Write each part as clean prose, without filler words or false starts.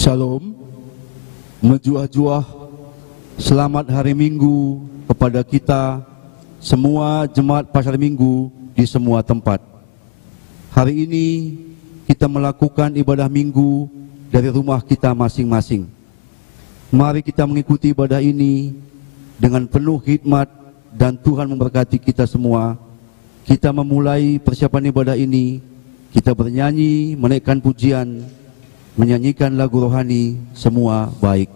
Shalom, menjuah-juah selamat hari Minggu kepada kita semua jemaat Pasar Minggu di semua tempat. Hari ini kita melakukan ibadah Minggu dari rumah kita masing-masing. Mari kita mengikuti ibadah ini dengan penuh hikmat dan Tuhan memberkati kita semua. Kita memulai persiapan ibadah ini, kita bernyanyi, menaikkan pujian, menyanyikan lagu rohani, semua baik.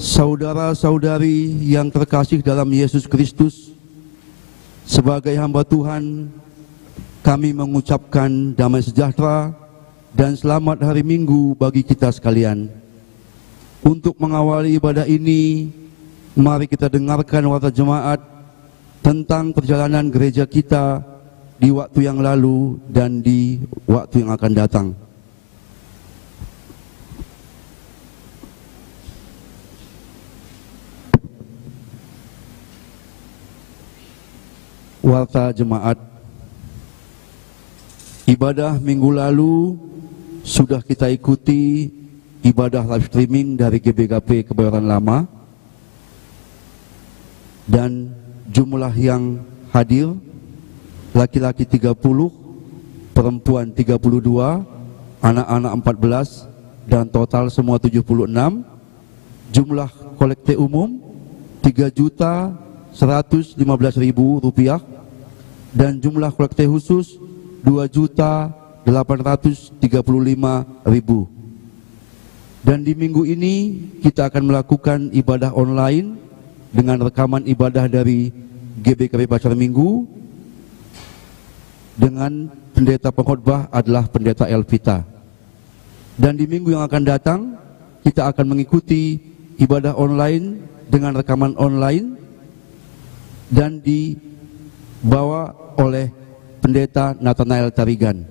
Saudara-saudari yang terkasih dalam Yesus Kristus, sebagai hamba Tuhan, kami mengucapkan damai sejahtera dan selamat hari Minggu bagi kita sekalian. Untuk mengawali ibadah ini, mari kita dengarkan warta jemaat tentang perjalanan gereja kita di waktu yang lalu dan di waktu yang akan datang. Warta jemaat, ibadah minggu lalu sudah kita ikuti ibadah live streaming dari GBKP Kebayoran Lama, dan jumlah yang hadir laki-laki 30, perempuan 32, anak-anak 14, dan total semua 76. Jumlah kolekte umum 3.115.000 rupiah, dan jumlah kolekte khusus 2.835.000. Dan di minggu ini kita akan melakukan ibadah online dengan rekaman ibadah dari GBKP Pasar Minggu dengan pendeta pengkhotbah adalah pendeta Elvita. Dan di minggu yang akan datang kita akan mengikuti ibadah online dengan rekaman online dan dibawa oleh Pendeta Nathanael Tarigan.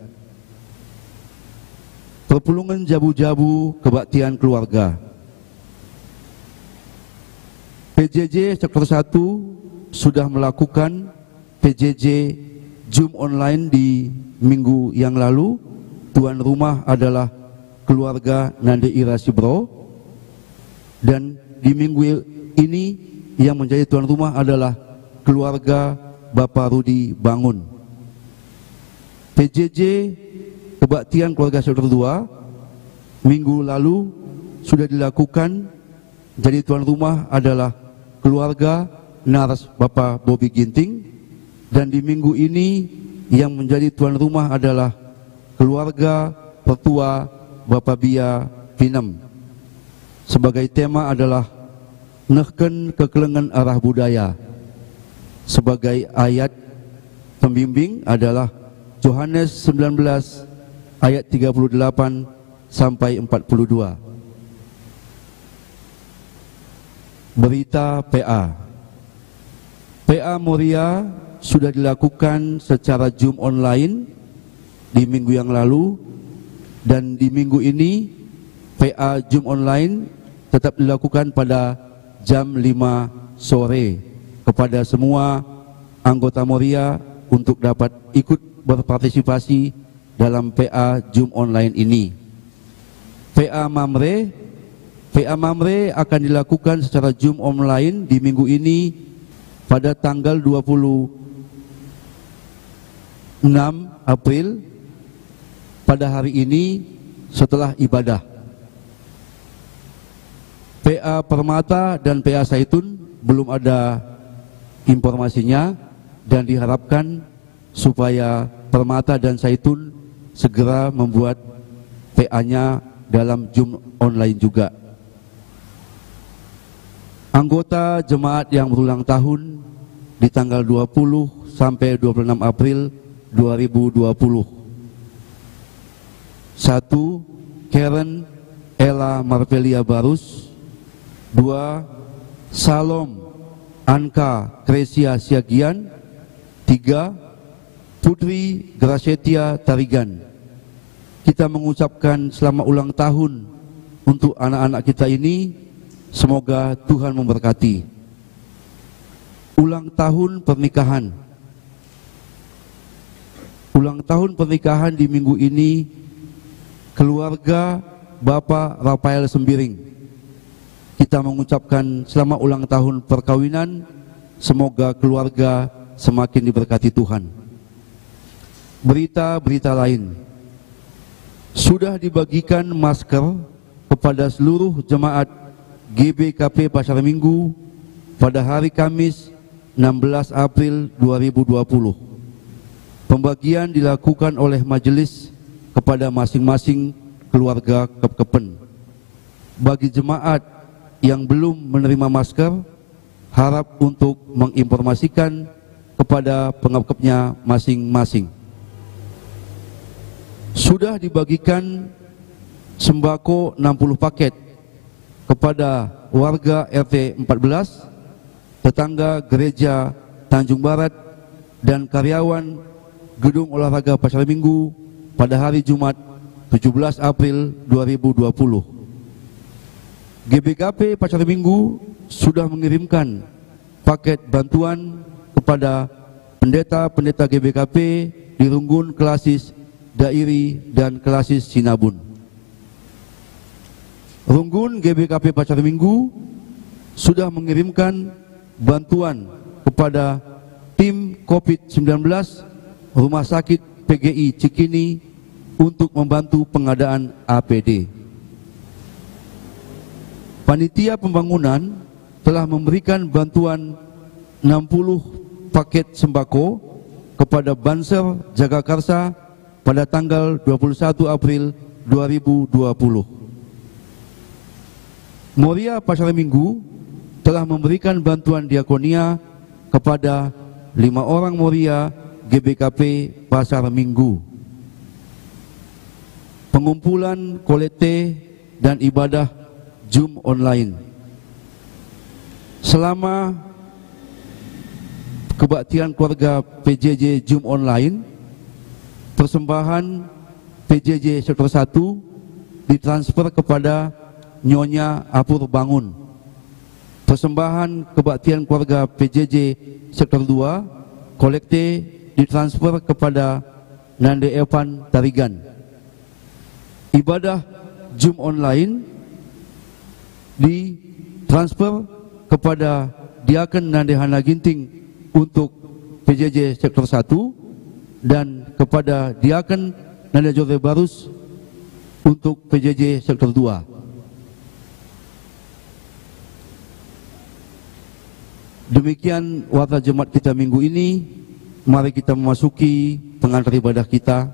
Perpulungan Jabu-Jabu Kebaktian Keluarga. PJJ Sektor 1 sudah melakukan PJJ Zoom online di minggu yang lalu. Tuan rumah adalah keluarga Nande Ira Sibro, dan di minggu ini yang menjadi tuan rumah adalah keluarga Bapak Rudi Bangun. PJJ Kebaktian Keluarga Sektor 2 minggu lalu sudah dilakukan. Jadi tuan rumah adalah keluarga Nars Bapak Bobi Ginting, dan di minggu ini yang menjadi tuan rumah adalah keluarga Petua Bapak Bia Pinem. Sebagai tema adalah nehken kekelengan arah budaya. Sebagai ayat pembimbing adalah Yohanes 19 ayat 38 sampai 42. Berita PA. PA Moria sudah dilakukan secara Zoom online di minggu yang lalu, dan di minggu ini PA Zoom online tetap dilakukan pada jam 5 sore kepada semua anggota Moria untuk dapat ikut berpartisipasi dalam PA Zoom online ini. PA Mamre akan dilakukan secara Zoom online di minggu ini pada tanggal 26 April pada hari ini setelah ibadah. PA Permata dan PA Saitun belum ada informasinya, dan diharapkan supaya Permata dan Saitun segera membuat PA-nya dalam Zoom online juga. Anggota jemaat yang berulang tahun di tanggal 20 sampai 26 April 2020. 1. Karen Ella Marpelia Barus. 2. Salom Anka Kresia Siagian. 3. Putri Grasetia Tarigan. Kita mengucapkan selamat ulang tahun untuk anak-anak kita ini. Semoga Tuhan memberkati. Ulang tahun pernikahan. Ulang tahun pernikahan di minggu ini keluarga Bapak Rafael Sembiring. Kita mengucapkan selamat ulang tahun perkawinan. Semoga keluarga semakin diberkati Tuhan. Berita-berita lain. Sudah dibagikan masker kepada seluruh jemaat GBKP Pasar Minggu pada hari Kamis 16 April 2020. Pembagian dilakukan oleh majelis kepada masing-masing keluarga Kepkepen. Bagi jemaat yang belum menerima masker, harap untuk menginformasikan kepada pengepkepnya masing-masing. Sudah dibagikan sembako 60 paket kepada warga RT 14, tetangga gereja Tanjung Barat, dan karyawan Gedung Olahraga Pasar Minggu pada hari Jumat 17 April 2020. GBKP Pasar Minggu sudah mengirimkan paket bantuan kepada pendeta-pendeta GBKP di Runggun, Kelasis, Dairi, dan Kelasis Sinabun. Runggun GBKP Pasar Minggu sudah mengirimkan bantuan kepada tim COVID-19 Rumah Sakit PGI Cikini untuk membantu pengadaan APD. Panitia pembangunan telah memberikan bantuan 60 paket sembako kepada Banser Jagakarsa pada tanggal 21 April 2020. Moria Pasar Minggu telah memberikan bantuan diakonia kepada 5 orang Moria GBKP Pasar Minggu. Pengumpulan kolekte dan ibadah Zoom online. Selama kebaktian keluarga PJJ Zoom online, persembahan PJJ sektor 1 ditransfer kepada Nyonya Apur Bangun. Persembahan kebaktian keluarga PJJ sektor 2 kolekte ditransfer kepada Nande Evan Tarigan. Ibadah Zoom online ditransfer kepada Diaken Nande Hana Ginting untuk PJJ sektor 1 dan kepada Diaken Nanda Jose Barus untuk PJJ sektor 2. Demikian warta jemaat kita minggu ini. Mari kita memasuki pengantar ibadah kita.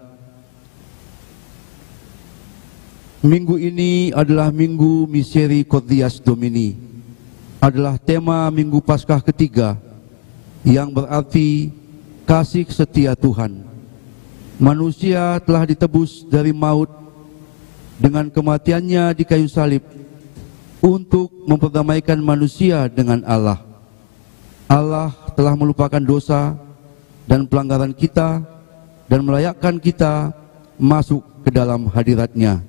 Minggu ini adalah Minggu Misericordias Domini, adalah tema Minggu Paskah ketiga, yang berarti kasih setia Tuhan. Manusia telah ditebus dari maut dengan kematiannya di kayu salib untuk memperdamaikan manusia dengan Allah. Allah telah melupakan dosa dan pelanggaran kita dan melayakkan kita masuk ke dalam hadirat-Nya.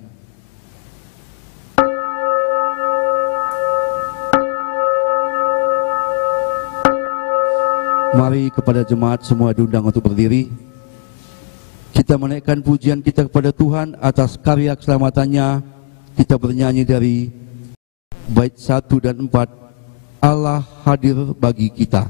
Mari kepada jemaat semua diundang untuk berdiri. Kita menaikkan pujian kita kepada Tuhan atas karya keselamatannya. Kita bernyanyi dari bait 1 dan 4, Allah hadir bagi kita.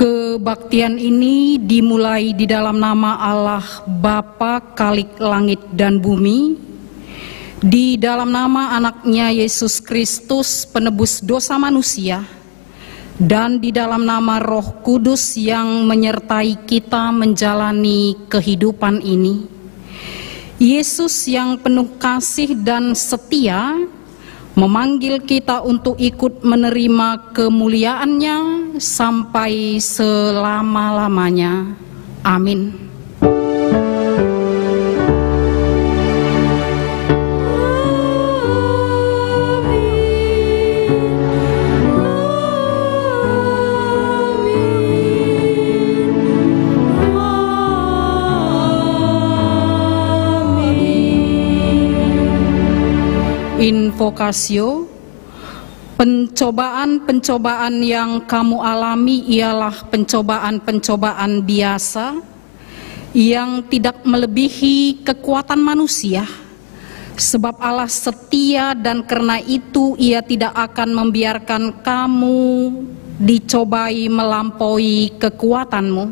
Kebaktian ini dimulai di dalam nama Allah Bapa Khalik langit dan bumi, di dalam nama anaknya Yesus Kristus penebus dosa manusia, dan di dalam nama Roh Kudus yang menyertai kita menjalani kehidupan ini. Yesus yang penuh kasih dan setia memanggil kita untuk ikut menerima kemuliaan-Nya sampai selama-lamanya. Amin. Invokasio. Pencobaan-pencobaan yang kamu alami ialah pencobaan-pencobaan biasa yang tidak melebihi kekuatan manusia, sebab Allah setia dan karena itu Ia tidak akan membiarkan kamu dicobai melampaui kekuatanmu.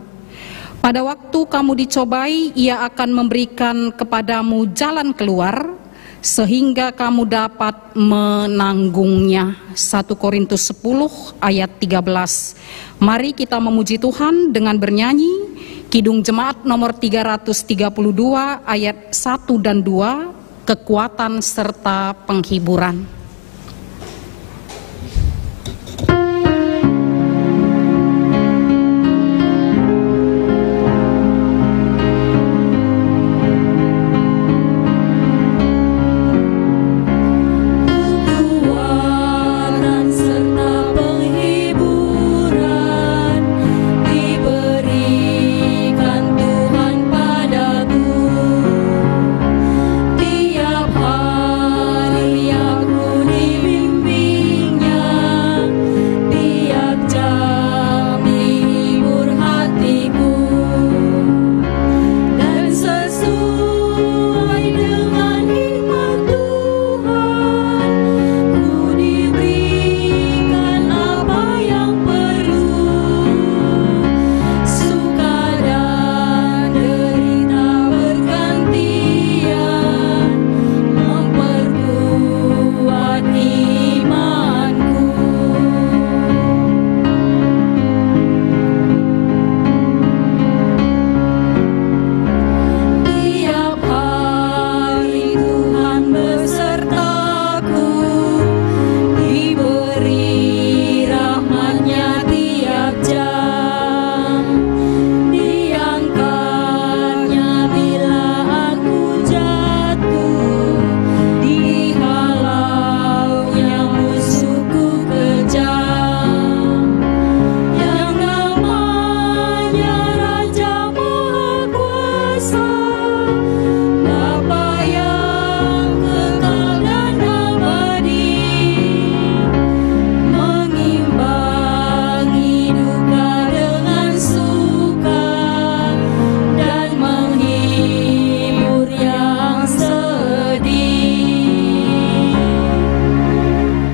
Pada waktu kamu dicobai, Ia akan memberikan kepadamu jalan keluar sehingga kamu dapat menanggungnya. 1 Korintus 10 ayat 13. Mari kita memuji Tuhan dengan bernyanyi Kidung Jemaat nomor 332 ayat 1 dan 2, kekuatan serta penghiburan.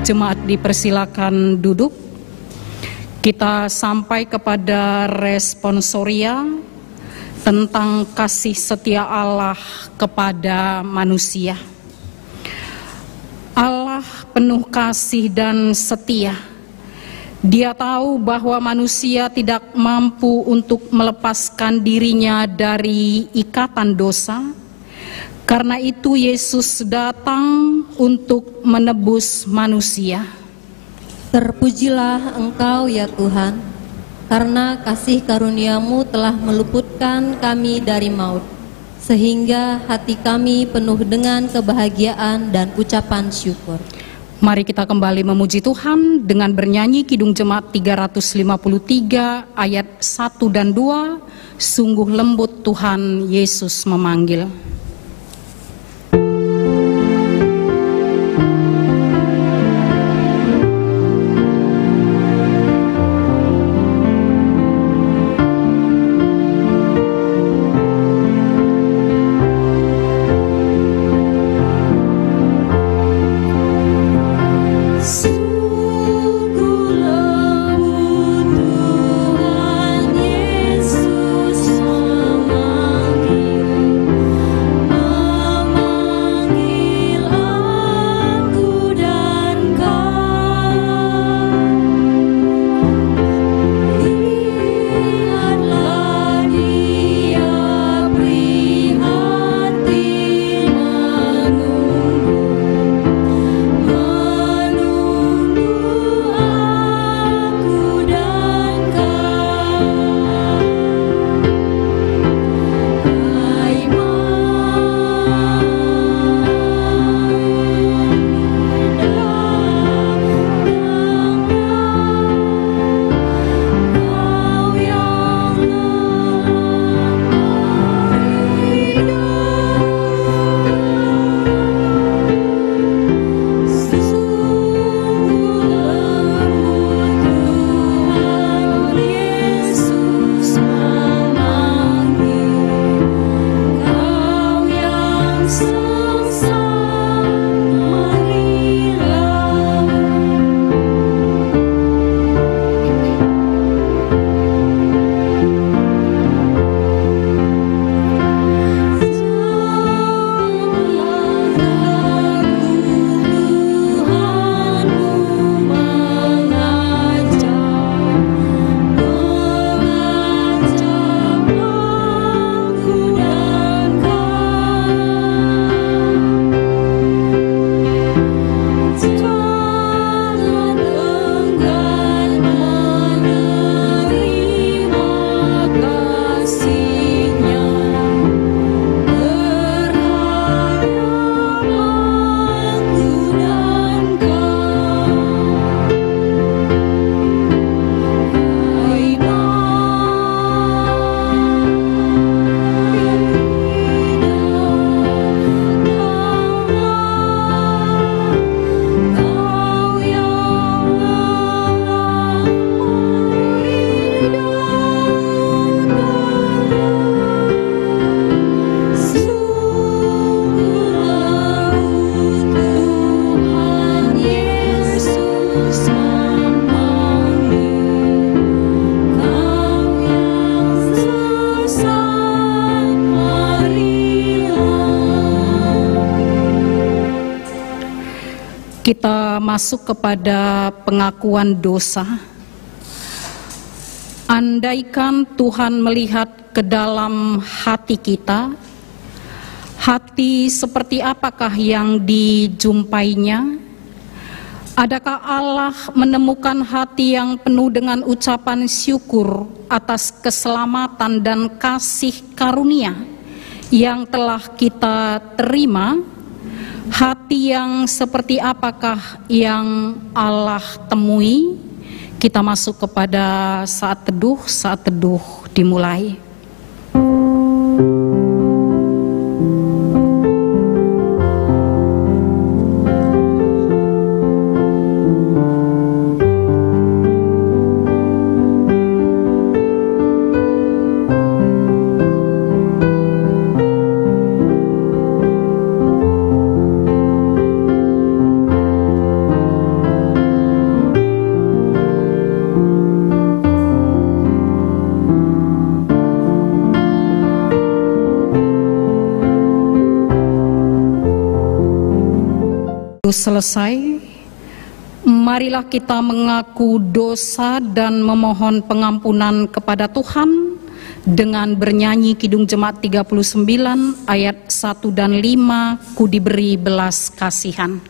Jemaat dipersilakan duduk. Kita sampai kepada responsoria tentang kasih setia Allah kepada manusia. Allah penuh kasih dan setia. Dia tahu bahwa manusia tidak mampu untuk melepaskan dirinya dari ikatan dosa. Karena itu Yesus datang untuk menebus manusia. Terpujilah Engkau ya Tuhan, karena kasih karunia-Mu telah meluputkan kami dari maut, sehingga hati kami penuh dengan kebahagiaan dan ucapan syukur. Mari kita kembali memuji Tuhan dengan bernyanyi Kidung Jemaat 353 ayat 1 dan 2, sungguh lembut Tuhan Yesus memanggil. Kita masuk kepada pengakuan dosa. Andaikan Tuhan melihat ke dalam hati kita, hati seperti apakah yang dijumpainya? Adakah Allah menemukan hati yang penuh dengan ucapan syukur atas keselamatan dan kasih karunia yang telah kita terima? Hati yang seperti apakah yang Allah temui? Kita masuk kepada saat teduh dimulai. Selesai, marilah kita mengaku dosa dan memohon pengampunan kepada Tuhan dengan bernyanyi Kidung Jemaat 39 ayat 1 dan 5, Ku diberi belas kasihan.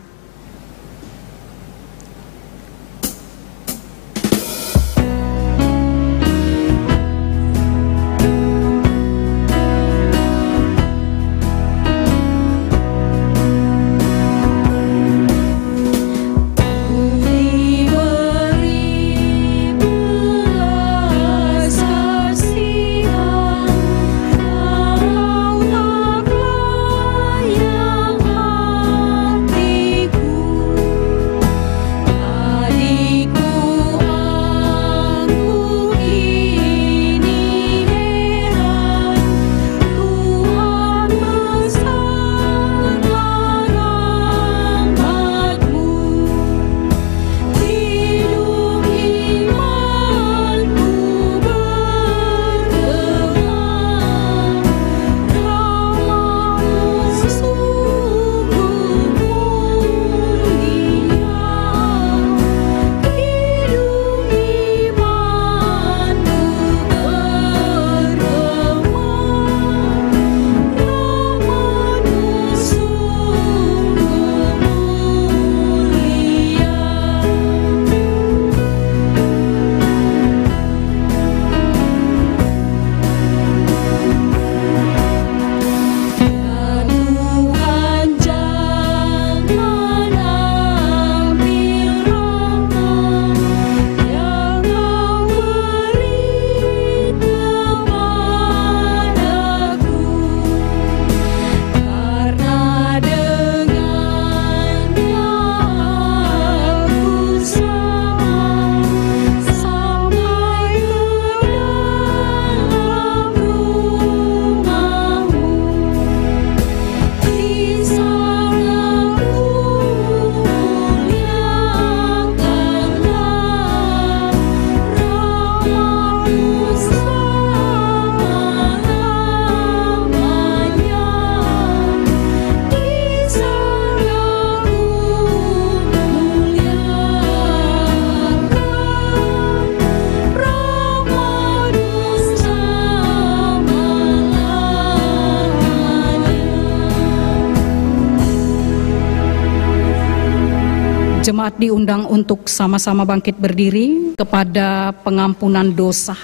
Jemaat diundang untuk sama-sama bangkit berdiri kepada pengampunan dosa.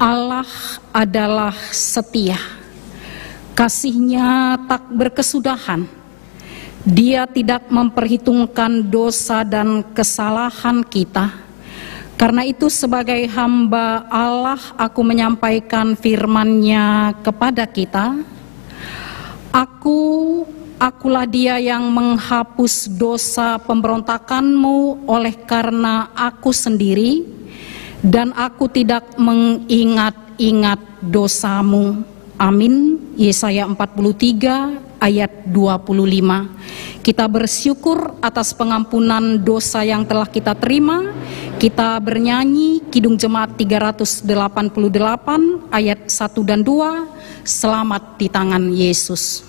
Allah adalah setia, kasih-Nya tak berkesudahan. Dia tidak memperhitungkan dosa dan kesalahan kita. Karena itu sebagai hamba Allah, aku menyampaikan firman-Nya kepada kita. Akulah Dia yang menghapus dosa pemberontakanmu oleh karena aku sendiri, dan aku tidak mengingat-ingat dosamu. Amin. Yesaya 43 ayat 25. Kita bersyukur atas pengampunan dosa yang telah kita terima. Kita bernyanyi Kidung Jemaat 388 ayat 1 dan 2, Selamat di tangan Yesus.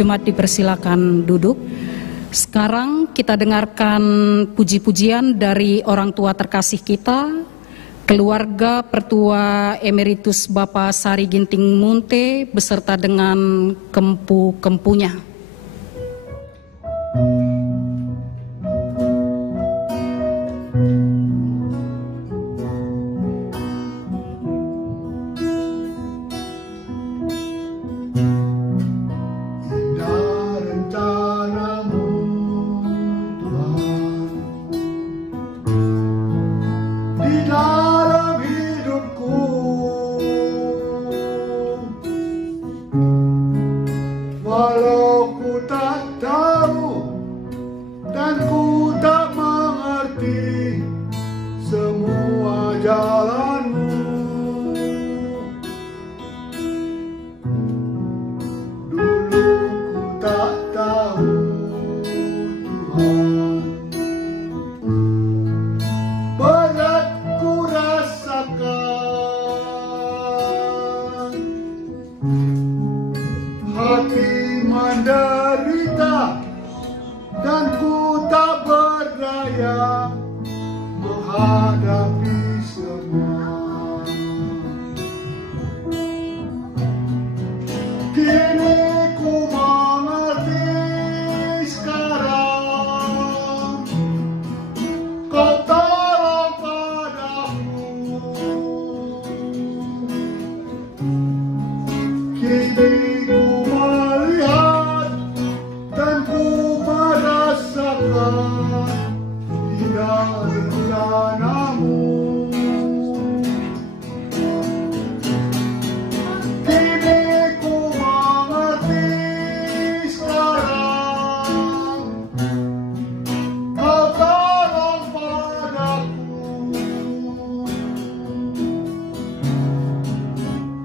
Jemaat dipersilakan duduk. Sekarang kita dengarkan puji-pujian dari orang tua terkasih kita, keluarga Pertua Emeritus Bapak Sari Ginting Munte beserta dengan kempu-kempunya. Walau ku tak tahu dan ku tak mengerti semua jalanmu, dulu ku tak tahu Tuhan, berat ku rasakan, hati menderita dan ku tak berdaya menghadapi semua. Kini ku mengerti sekarang, kau tolong padaku. Kini ku melihat dan ku merasakan indah rencanamu. Kini ku mengerti sekarang, kau tolong padaku.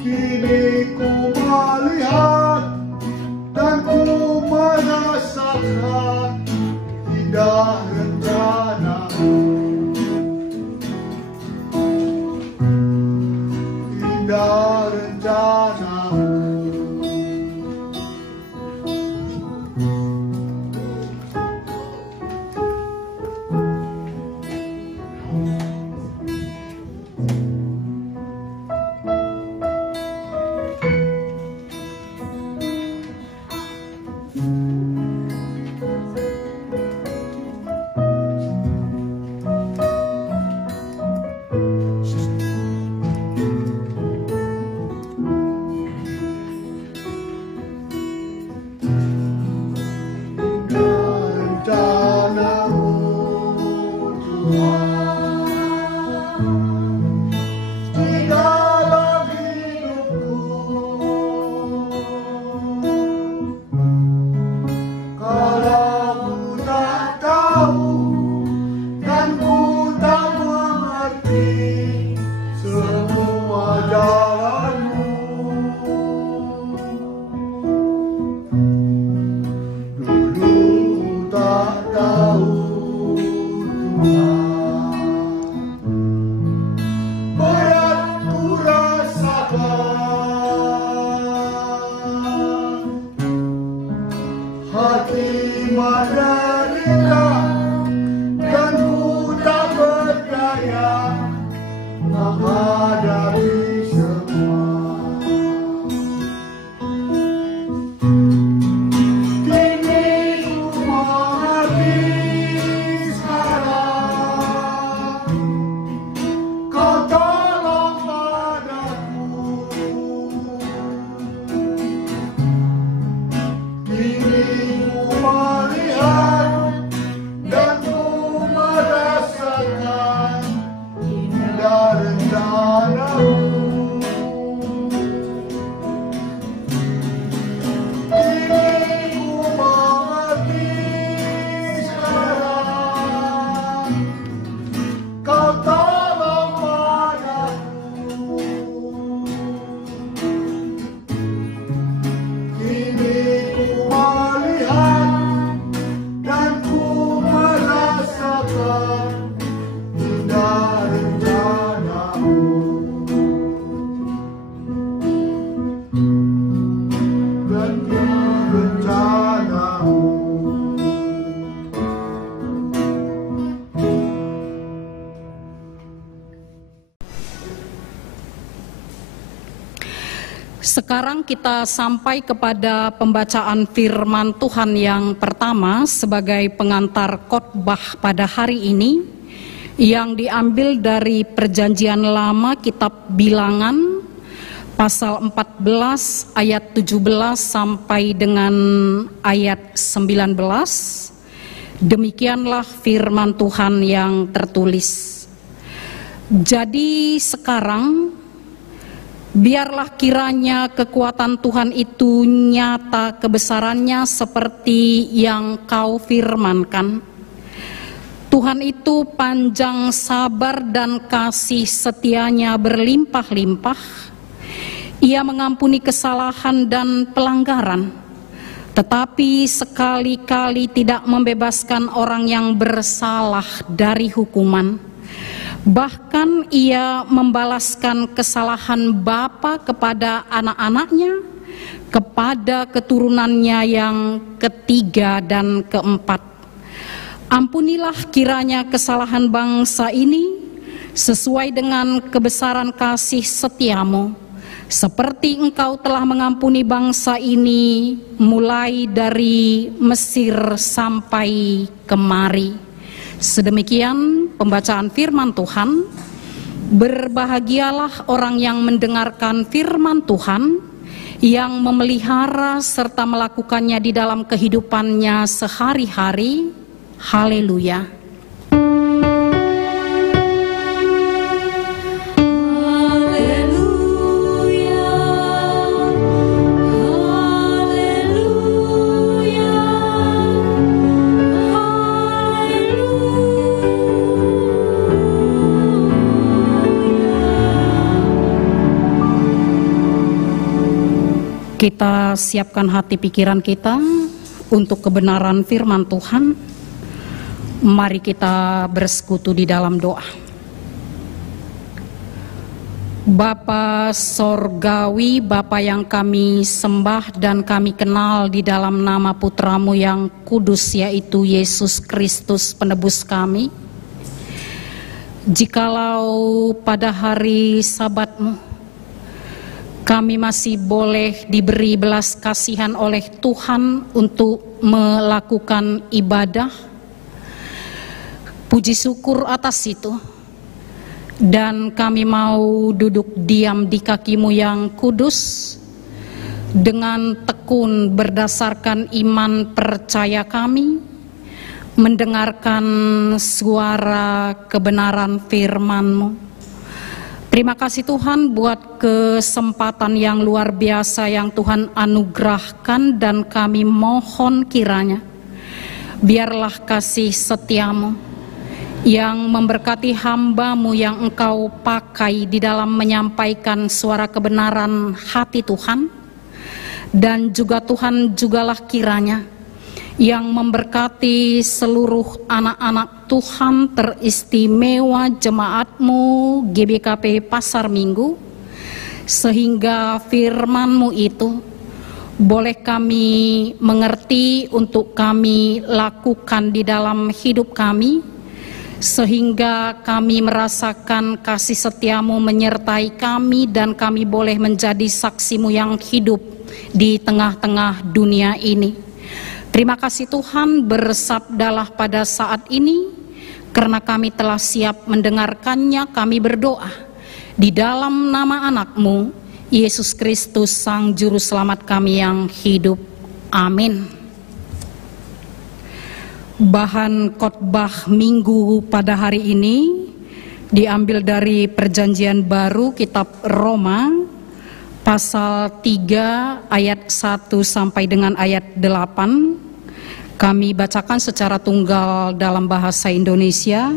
Kini ku melihat dan ku merasakan indah rencanamu, indah rencanamu. Hati menderita dan ku tak berdaya menghadapi semua. Sekarang kita sampai kepada pembacaan firman Tuhan yang pertama sebagai pengantar khotbah pada hari ini, yang diambil dari Perjanjian Lama kitab Bilangan pasal 14 ayat 17 sampai dengan ayat 19. Demikianlah firman Tuhan yang tertulis. Jadi sekarang biarlah kiranya kekuatan Tuhan itu nyata kebesarannya seperti yang kau firmankan. Tuhan itu panjang sabar dan kasih setianya berlimpah-limpah. Ia mengampuni kesalahan dan pelanggaran, tetapi sekali-kali tidak membebaskan orang yang bersalah dari hukuman. Bahkan ia membalaskan kesalahan bapa kepada anak-anaknya, kepada keturunannya yang ketiga dan keempat. Ampunilah kiranya kesalahan bangsa ini sesuai dengan kebesaran kasih setiamu, seperti engkau telah mengampuni bangsa ini mulai dari Mesir sampai kemari. Sedemikian pembacaan firman Tuhan. Berbahagialah orang yang mendengarkan firman Tuhan, yang memelihara serta melakukannya di dalam kehidupannya sehari-hari. Haleluya. Kita siapkan hati pikiran kita untuk kebenaran firman Tuhan. Mari kita bersekutu di dalam doa. Bapa Sorgawi, Bapa yang kami sembah dan kami kenal di dalam nama Putramu yang kudus, yaitu Yesus Kristus penebus kami. Jikalau pada hari Sabat-Mu kami masih boleh diberi belas kasihan oleh Tuhan untuk melakukan ibadah, puji syukur atas itu. Dan kami mau duduk diam di kaki-Mu yang kudus dengan tekun berdasarkan iman percaya kami, mendengarkan suara kebenaran firman-Mu. Terima kasih Tuhan buat kesempatan yang luar biasa yang Tuhan anugerahkan, dan kami mohon kiranya biarlah kasih setiamu yang memberkati hamba-Mu yang Engkau pakai di dalam menyampaikan suara kebenaran hati Tuhan, dan juga Tuhan jugalah kiranya yang memberkati seluruh anak-anak Tuhan, teristimewa jemaat-Mu GBKP Pasar Minggu, sehingga firman-Mu itu boleh kami mengerti untuk kami lakukan di dalam hidup kami, sehingga kami merasakan kasih setiamu menyertai kami, dan kami boleh menjadi saksi-Mu yang hidup di tengah-tengah dunia ini. Terima kasih Tuhan, bersabdalah pada saat ini, karena kami telah siap mendengarkannya. Kami berdoa di dalam nama anak-Mu, Yesus Kristus, Sang Juru Selamat kami yang hidup. Amin. Bahan khotbah minggu pada hari ini diambil dari Perjanjian Baru kitab Roma pasal 3 ayat 1 sampai dengan ayat 8. Kami bacakan secara tunggal dalam bahasa Indonesia.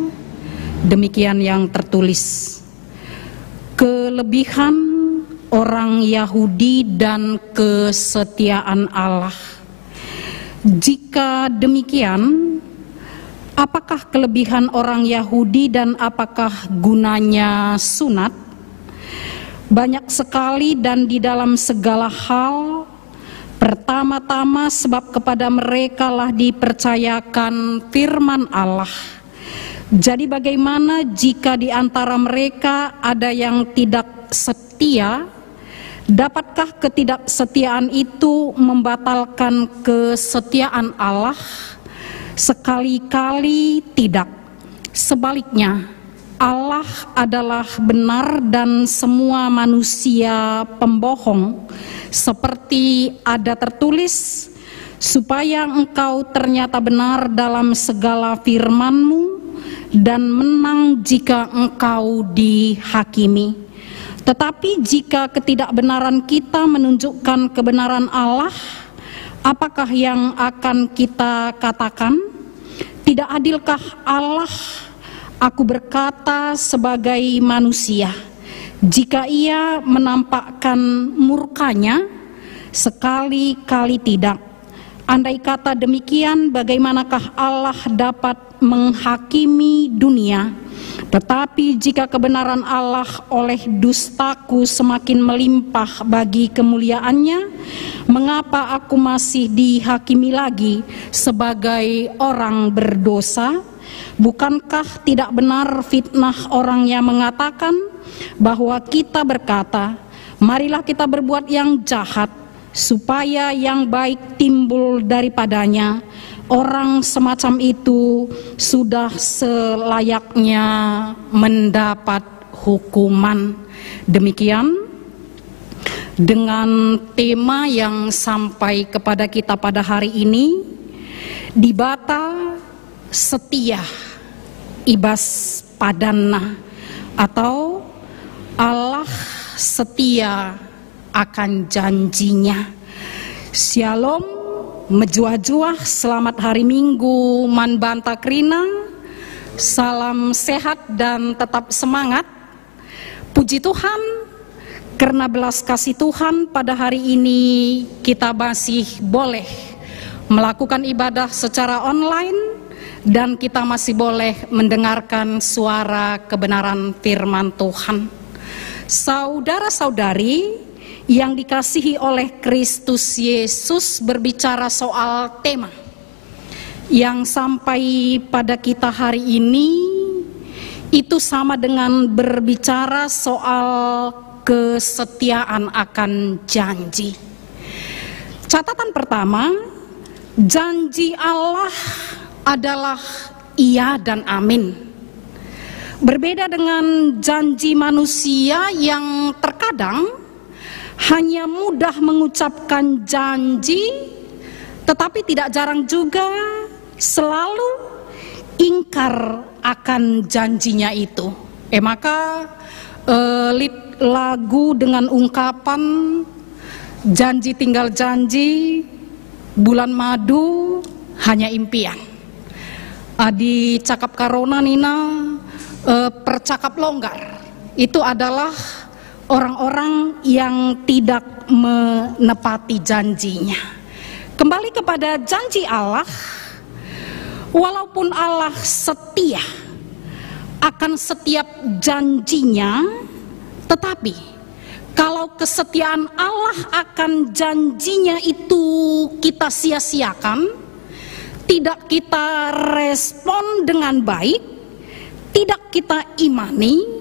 Demikian yang tertulis. Kelebihan orang Yahudi dan kesetiaan Allah. Jika demikian, apakah kelebihan orang Yahudi dan apakah gunanya sunat? Banyak sekali dan di dalam segala hal. Pertama-tama sebab kepada mereka lah dipercayakan firman Allah. Jadi bagaimana jika di antara mereka ada yang tidak setia, Dapatkah ketidaksetiaan itu membatalkan kesetiaan Allah? Sekali-kali tidak. Sebaliknya, Allah adalah benar dan semua manusia pembohong. Seperti ada tertulis, supaya engkau ternyata benar dalam segala firman-Mu dan menang jika engkau dihakimi. Tetapi jika ketidakbenaran kita menunjukkan kebenaran Allah, apakah yang akan kita katakan? Tidak adilkah Allah? Aku berkata sebagai manusia, jika Ia menampakkan murkanya, sekali-kali tidak. Andai kata demikian, bagaimanakah Allah dapat menghakimi dunia? Tetapi jika kebenaran Allah oleh dustaku semakin melimpah bagi kemuliaannya, mengapa aku masih dihakimi lagi sebagai orang berdosa? Bukankah tidak benar fitnah orang yang mengatakan bahwa kita berkata, marilah kita berbuat yang jahat, supaya yang baik timbul daripadanya? Orang semacam itu sudah selayaknya mendapat hukuman. Demikian dengan tema yang sampai kepada kita pada hari ini, dibata setia ibas padana, atau Allah setia akan janjinya. Shalom, mejuah-juah, selamat hari Minggu, man banta krina, salam sehat dan tetap semangat. Puji Tuhan, karena belas kasih Tuhan pada hari ini kita masih boleh melakukan ibadah secara online dan kita masih boleh mendengarkan suara kebenaran firman Tuhan. Saudara-saudari yang dikasihi oleh Kristus Yesus, berbicara soal tema yang sampai pada kita hari ini itu sama dengan berbicara soal kesetiaan akan janji. Catatan pertama, janji Allah adalah iya dan amin. Berbeda dengan janji manusia yang terkadang hanya mudah mengucapkan janji, tetapi tidak jarang juga selalu ingkar akan janjinya itu. Maka lagu dengan ungkapan janji tinggal janji, bulan madu hanya impian. Di cakap karona nina percakap longgar, itu adalah orang-orang yang tidak menepati janjinya. Kembali kepada janji Allah, walaupun Allah setia akan setiap janjinya, tetapi kalau kesetiaan Allah akan janjinya itu kita sia-siakan, tidak kita respon dengan baik, tidak kita imani,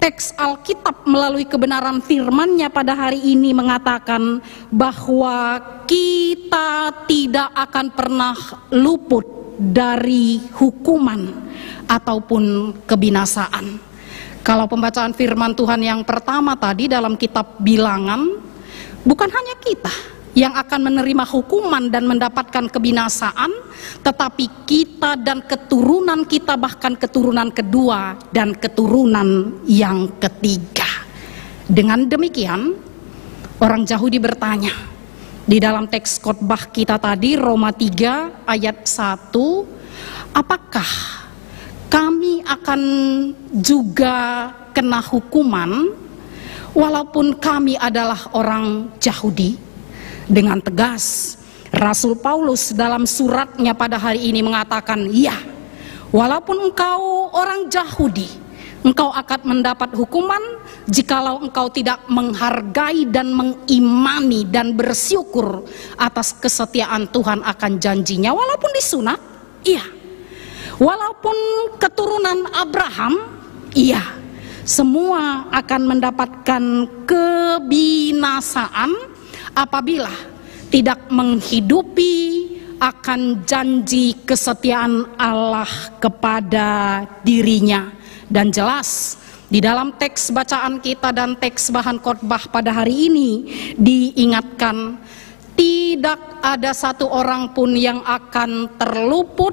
teks Alkitab melalui kebenaran firman-Nya pada hari ini mengatakan bahwa kita tidak akan pernah luput dari hukuman ataupun kebinasaan. Kalau pembacaan firman Tuhan yang pertama tadi dalam kitab Bilangan, bukan hanya kita yang akan menerima hukuman dan mendapatkan kebinasaan, tetapi kita dan keturunan kita, bahkan keturunan kedua dan keturunan yang ketiga. Dengan demikian, orang Yahudi bertanya di dalam teks khotbah kita tadi, Roma 3 ayat 1, apakah kami akan juga kena hukuman walaupun kami adalah orang Yahudi? Dengan tegas, Rasul Paulus dalam suratnya pada hari ini mengatakan, ya, walaupun engkau orang Yahudi, engkau akan mendapat hukuman jikalau engkau tidak menghargai dan mengimani dan bersyukur atas kesetiaan Tuhan akan janjinya. Walaupun disunat, iya. Walaupun keturunan Abraham, iya. semua akan mendapatkan kebinasaan apabila tidak menghidupi akan janji kesetiaan Allah kepada dirinya. Dan jelas di dalam teks bacaan kita dan teks bahan khotbah pada hari ini diingatkan, tidak ada satu orang pun yang akan terluput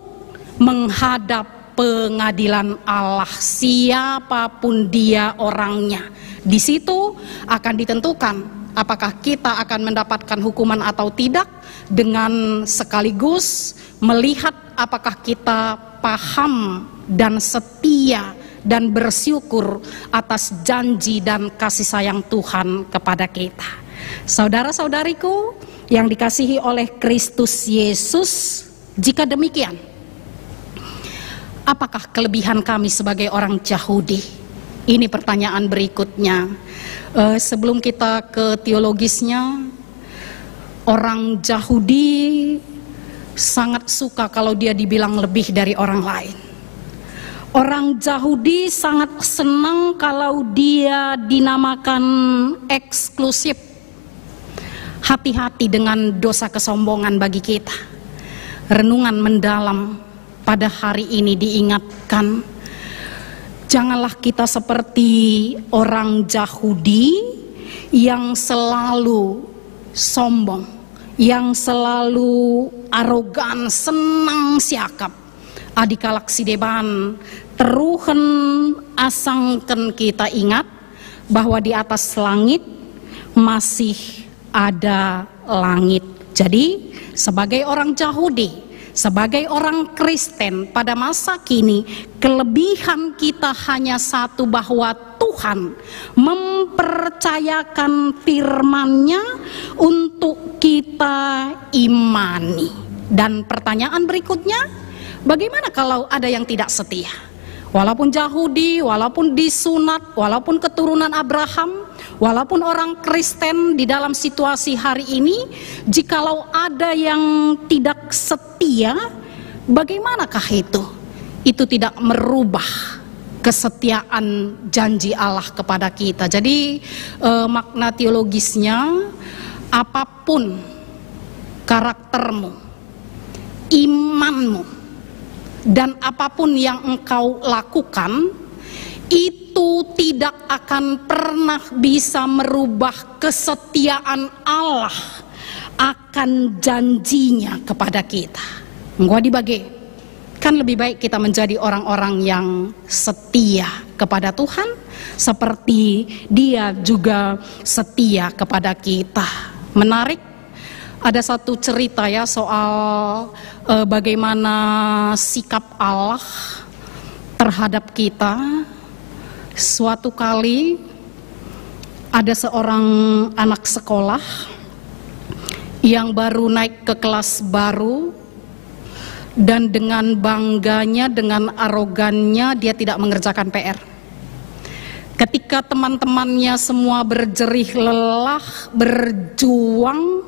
menghadap pengadilan Allah, siapapun dia orangnya. Di situ akan ditentukan apakah kita akan mendapatkan hukuman atau tidak, dengan sekaligus melihat apakah kita paham dan setia dan bersyukur atas janji dan kasih sayang Tuhan kepada kita. Saudara-saudariku yang dikasihi oleh Kristus Yesus, jika demikian, apakah kelebihan kami sebagai orang Yahudi? Ini pertanyaan berikutnya. Sebelum kita ke teologisnya, orang Yahudi sangat suka kalau dia dibilang lebih dari orang lain. Orang Yahudi sangat senang kalau dia dinamakan eksklusif. Hati-hati dengan dosa kesombongan bagi kita. Renungan mendalam pada hari ini diingatkan, janganlah kita seperti orang Yahudi yang selalu sombong, yang selalu arogan, senang siakap. Adikalak sideban teruhen asangken kita ingat bahwa di atas langit masih ada langit. Jadi sebagai orang Yahudi, sebagai orang Kristen pada masa kini, kelebihan kita hanya satu, bahwa Tuhan mempercayakan firman-Nya untuk kita imani. Dan pertanyaan berikutnya, bagaimana kalau ada yang tidak setia? Walaupun Yahudi, walaupun disunat, walaupun keturunan Abraham, walaupun orang Kristen di dalam situasi hari ini, jikalau ada yang tidak setia, bagaimanakah itu? Itu tidak merubah kesetiaan janji Allah kepada kita. Jadi makna teologisnya, apapun karaktermu, imanmu, dan apapun yang engkau lakukan, itu tidak akan pernah bisa merubah kesetiaan Allah akan janjinya kepada kita. Gua dibagi, kan lebih baik kita menjadi orang-orang yang setia kepada Tuhan, seperti Dia juga setia kepada kita. Menarik, ada satu cerita ya soal bagaimana sikap Allah terhadap kita. Suatu kali ada seorang anak sekolah yang baru naik ke kelas baru, dan dengan bangganya, dengan arogannya dia tidak mengerjakan PR. Ketika teman-temannya semua berjerih lelah, berjuang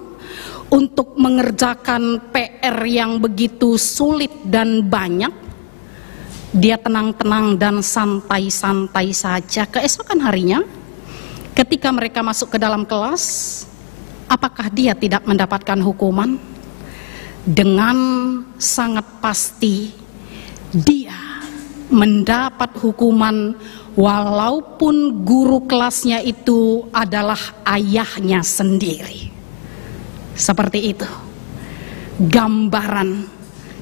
untuk mengerjakan PR yang begitu sulit dan banyak, dia tenang-tenang dan santai-santai saja. Keesokan harinya, ketika mereka masuk ke dalam kelas, apakah dia tidak mendapatkan hukuman? Dengan sangat pasti dia mendapat hukuman, walaupun guru kelasnya itu adalah ayahnya sendiri. Seperti itu gambaran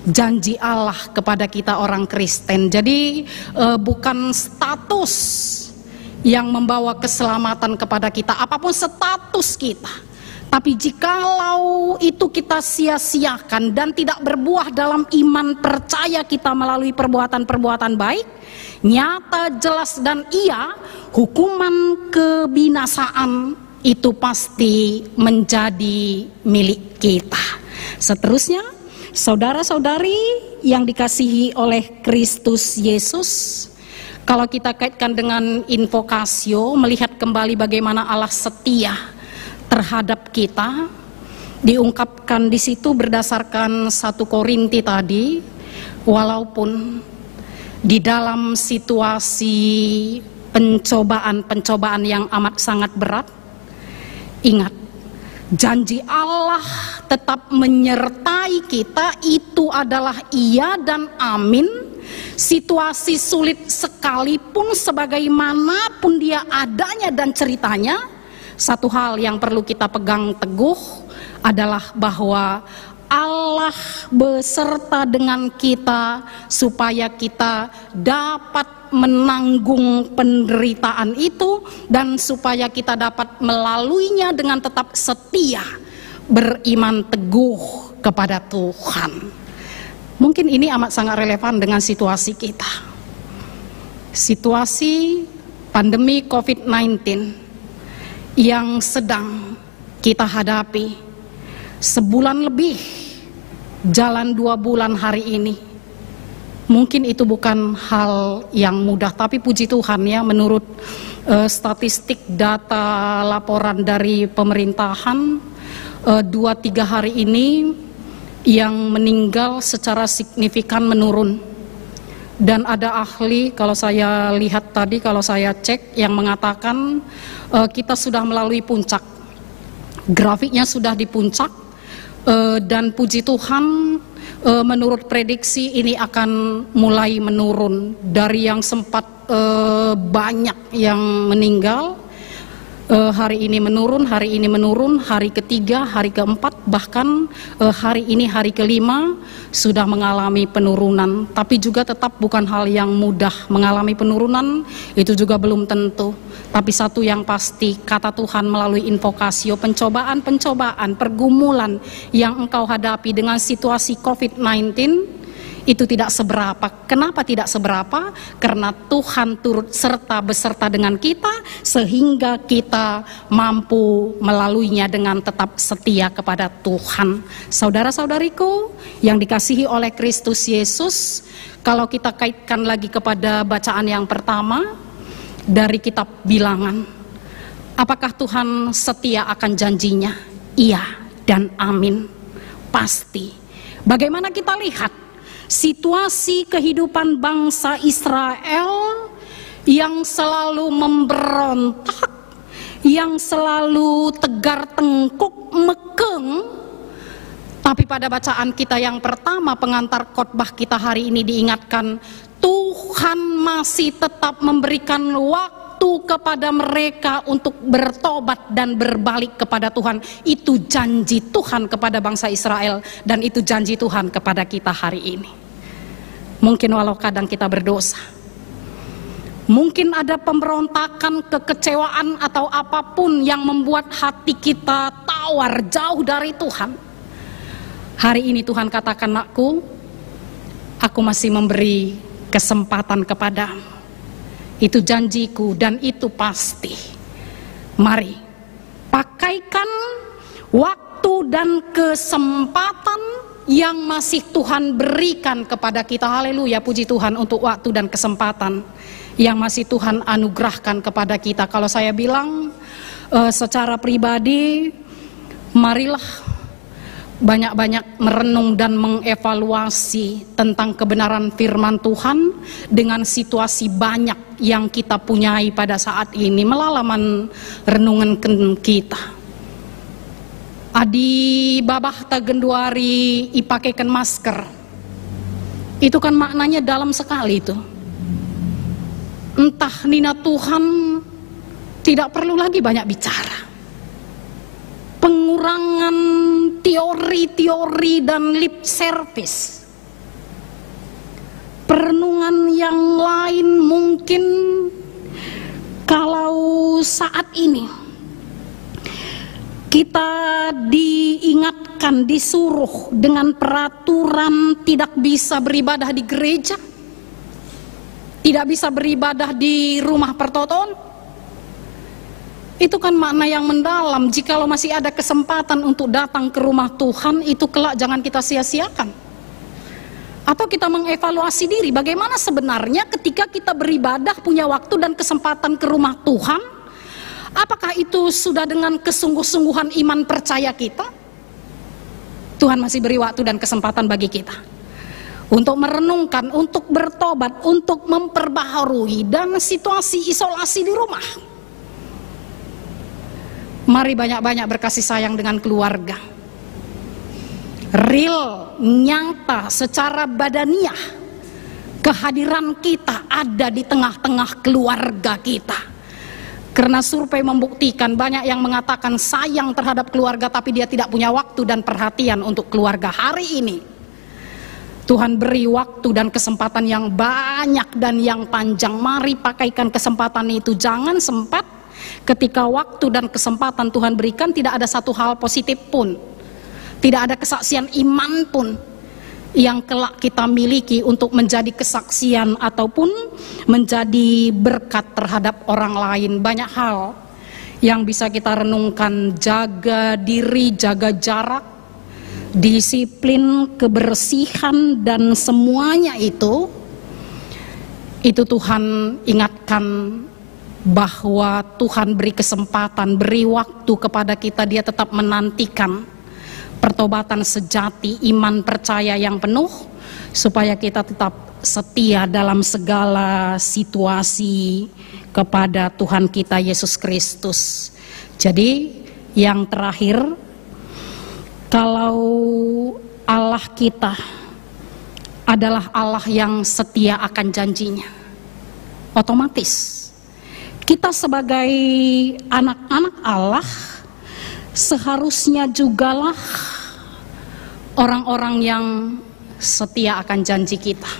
janji Allah kepada kita orang Kristen. Jadi bukan status yang membawa keselamatan kepada kita, apapun status kita, tapi jikalau itu kita sia-siakan dan tidak berbuah dalam iman percaya kita melalui perbuatan-perbuatan baik, nyata, jelas, dan iya, hukuman kebinasaan itu pasti menjadi milik kita. Seterusnya, saudara-saudari yang dikasihi oleh Kristus Yesus, kalau kita kaitkan dengan invokasio, melihat kembali bagaimana Allah setia terhadap kita, diungkapkan di situ berdasarkan 1 Korinti tadi, walaupun di dalam situasi pencobaan-pencobaan yang amat sangat berat, ingat, janji Allah tetap menyertai kita, itu adalah iya dan amin. Situasi sulit sekalipun, sebagaimanapun dia adanya dan ceritanya, satu hal yang perlu kita pegang teguh adalah bahwa Allah beserta dengan kita supaya kita dapat menanggung penderitaan itu dan supaya kita dapat melaluinya dengan tetap setia, beriman teguh kepada Tuhan. Mungkin ini amat sangat relevan dengan situasi kita. Situasi pandemi COVID-19 yang sedang kita hadapi. Sebulan lebih, jalan 2 bulan hari ini. Mungkin itu bukan hal yang mudah, tapi puji Tuhan ya, menurut statistik data laporan dari pemerintahan, 2-3 hari ini yang meninggal secara signifikan menurun. Dan ada ahli, kalau saya lihat tadi, kalau saya cek, yang mengatakan kita sudah melalui puncak. Grafiknya sudah di puncak. Dan puji Tuhan, menurut prediksi ini akan mulai menurun. Dari yang sempat banyak yang meninggal, hari ini menurun, hari ketiga, hari keempat, bahkan hari ini hari kelima sudah mengalami penurunan. Tapi juga tetap bukan hal yang mudah mengalami penurunan, itu juga belum tentu. Tapi satu yang pasti, kata Tuhan melalui invokasio, pencobaan-pencobaan, pergumulan yang engkau hadapi dengan situasi COVID-19 itu tidak seberapa. Kenapa tidak seberapa? Karena Tuhan turut serta beserta dengan kita sehingga kita mampu melaluinya dengan tetap setia kepada Tuhan. Saudara-saudariku yang dikasihi oleh Kristus Yesus, kalau kita kaitkan lagi kepada bacaan yang pertama dari kitab Bilangan, apakah Tuhan setia akan janjinya? Iya dan amin, pasti. Bagaimana kita lihat situasi kehidupan bangsa Israel yang selalu memberontak, yang selalu tegar tengkuk, mekeng. Tapi pada bacaan kita yang pertama, pengantar khotbah kita hari ini diingatkan, Tuhan masih tetap memberikan waktu kepada mereka untuk bertobat dan berbalik kepada Tuhan. Itu janji Tuhan kepada bangsa Israel dan itu janji Tuhan kepada kita hari ini. Mungkin walau kadang kita berdosa, mungkin ada pemberontakan, kekecewaan atau apapun yang membuat hati kita tawar jauh dari Tuhan. Hari ini Tuhan katakan, nakku, aku masih memberi kesempatan kepadamu. Itu janjiku dan itu pasti. Mari pakaikan waktu dan kesempatan yang masih Tuhan berikan kepada kita. Haleluya, puji Tuhan untuk waktu dan kesempatan yang masih Tuhan anugerahkan kepada kita. Kalau saya bilang secara pribadi, marilah banyak-banyak merenung dan mengevaluasi tentang kebenaran firman Tuhan dengan situasi banyak yang kita punyai pada saat ini. Melalaman renungan kita. Adi babah tagenduari ipakaikan masker. Itu kan maknanya dalam sekali itu. Entah nina Tuhan tidak perlu lagi banyak bicara. Pengurangan teori-teori dan lip service. Perenungan yang lain mungkin kalau saat ini kita diingatkan, disuruh dengan peraturan tidak bisa beribadah di gereja, tidak bisa beribadah di rumah pertotoan. Itu kan makna yang mendalam. Jikalau masih ada kesempatan untuk datang ke rumah Tuhan, itu kelak jangan kita sia-siakan. Atau kita mengevaluasi diri, bagaimana sebenarnya ketika kita beribadah, punya waktu dan kesempatan ke rumah Tuhan, apakah itu sudah dengan kesungguh-sungguhan iman percaya kita? Tuhan masih beri waktu dan kesempatan bagi kita. untuk merenungkan, untuk bertobat, untuk memperbaharui, dan situasi isolasi di rumah. Mari banyak-banyak berkasih sayang dengan keluarga. Real, nyata, secara badaniah, kehadiran kita ada di tengah-tengah keluarga kita. Karena survei membuktikan banyak yang mengatakan sayang terhadap keluarga, tapi dia tidak punya waktu dan perhatian untuk keluarga. Hari ini Tuhan beri waktu dan kesempatan yang banyak dan yang panjang. Mari pakaikan kesempatan itu. Jangan sempat ketika waktu dan kesempatan Tuhan berikan tidak ada satu hal positif pun, tidak ada kesaksian iman pun yang kelak kita miliki untuk menjadi kesaksian ataupun menjadi berkat terhadap orang lain. Banyak hal yang bisa kita renungkan. Jaga diri, jaga jarak, disiplin, kebersihan, dan semuanya itu Tuhan ingatkan bahwa Tuhan beri kesempatan, beri waktu kepada kita. Dia tetap menantikan pertobatan sejati, iman percaya yang penuh, supaya kita tetap setia dalam segala situasi kepada Tuhan kita Yesus Kristus. Jadi yang terakhir, kalau Allah kita adalah Allah yang setia akan janjinya, otomatis kita sebagai anak-anak Allah seharusnya jugalah orang-orang yang setia akan janji kita.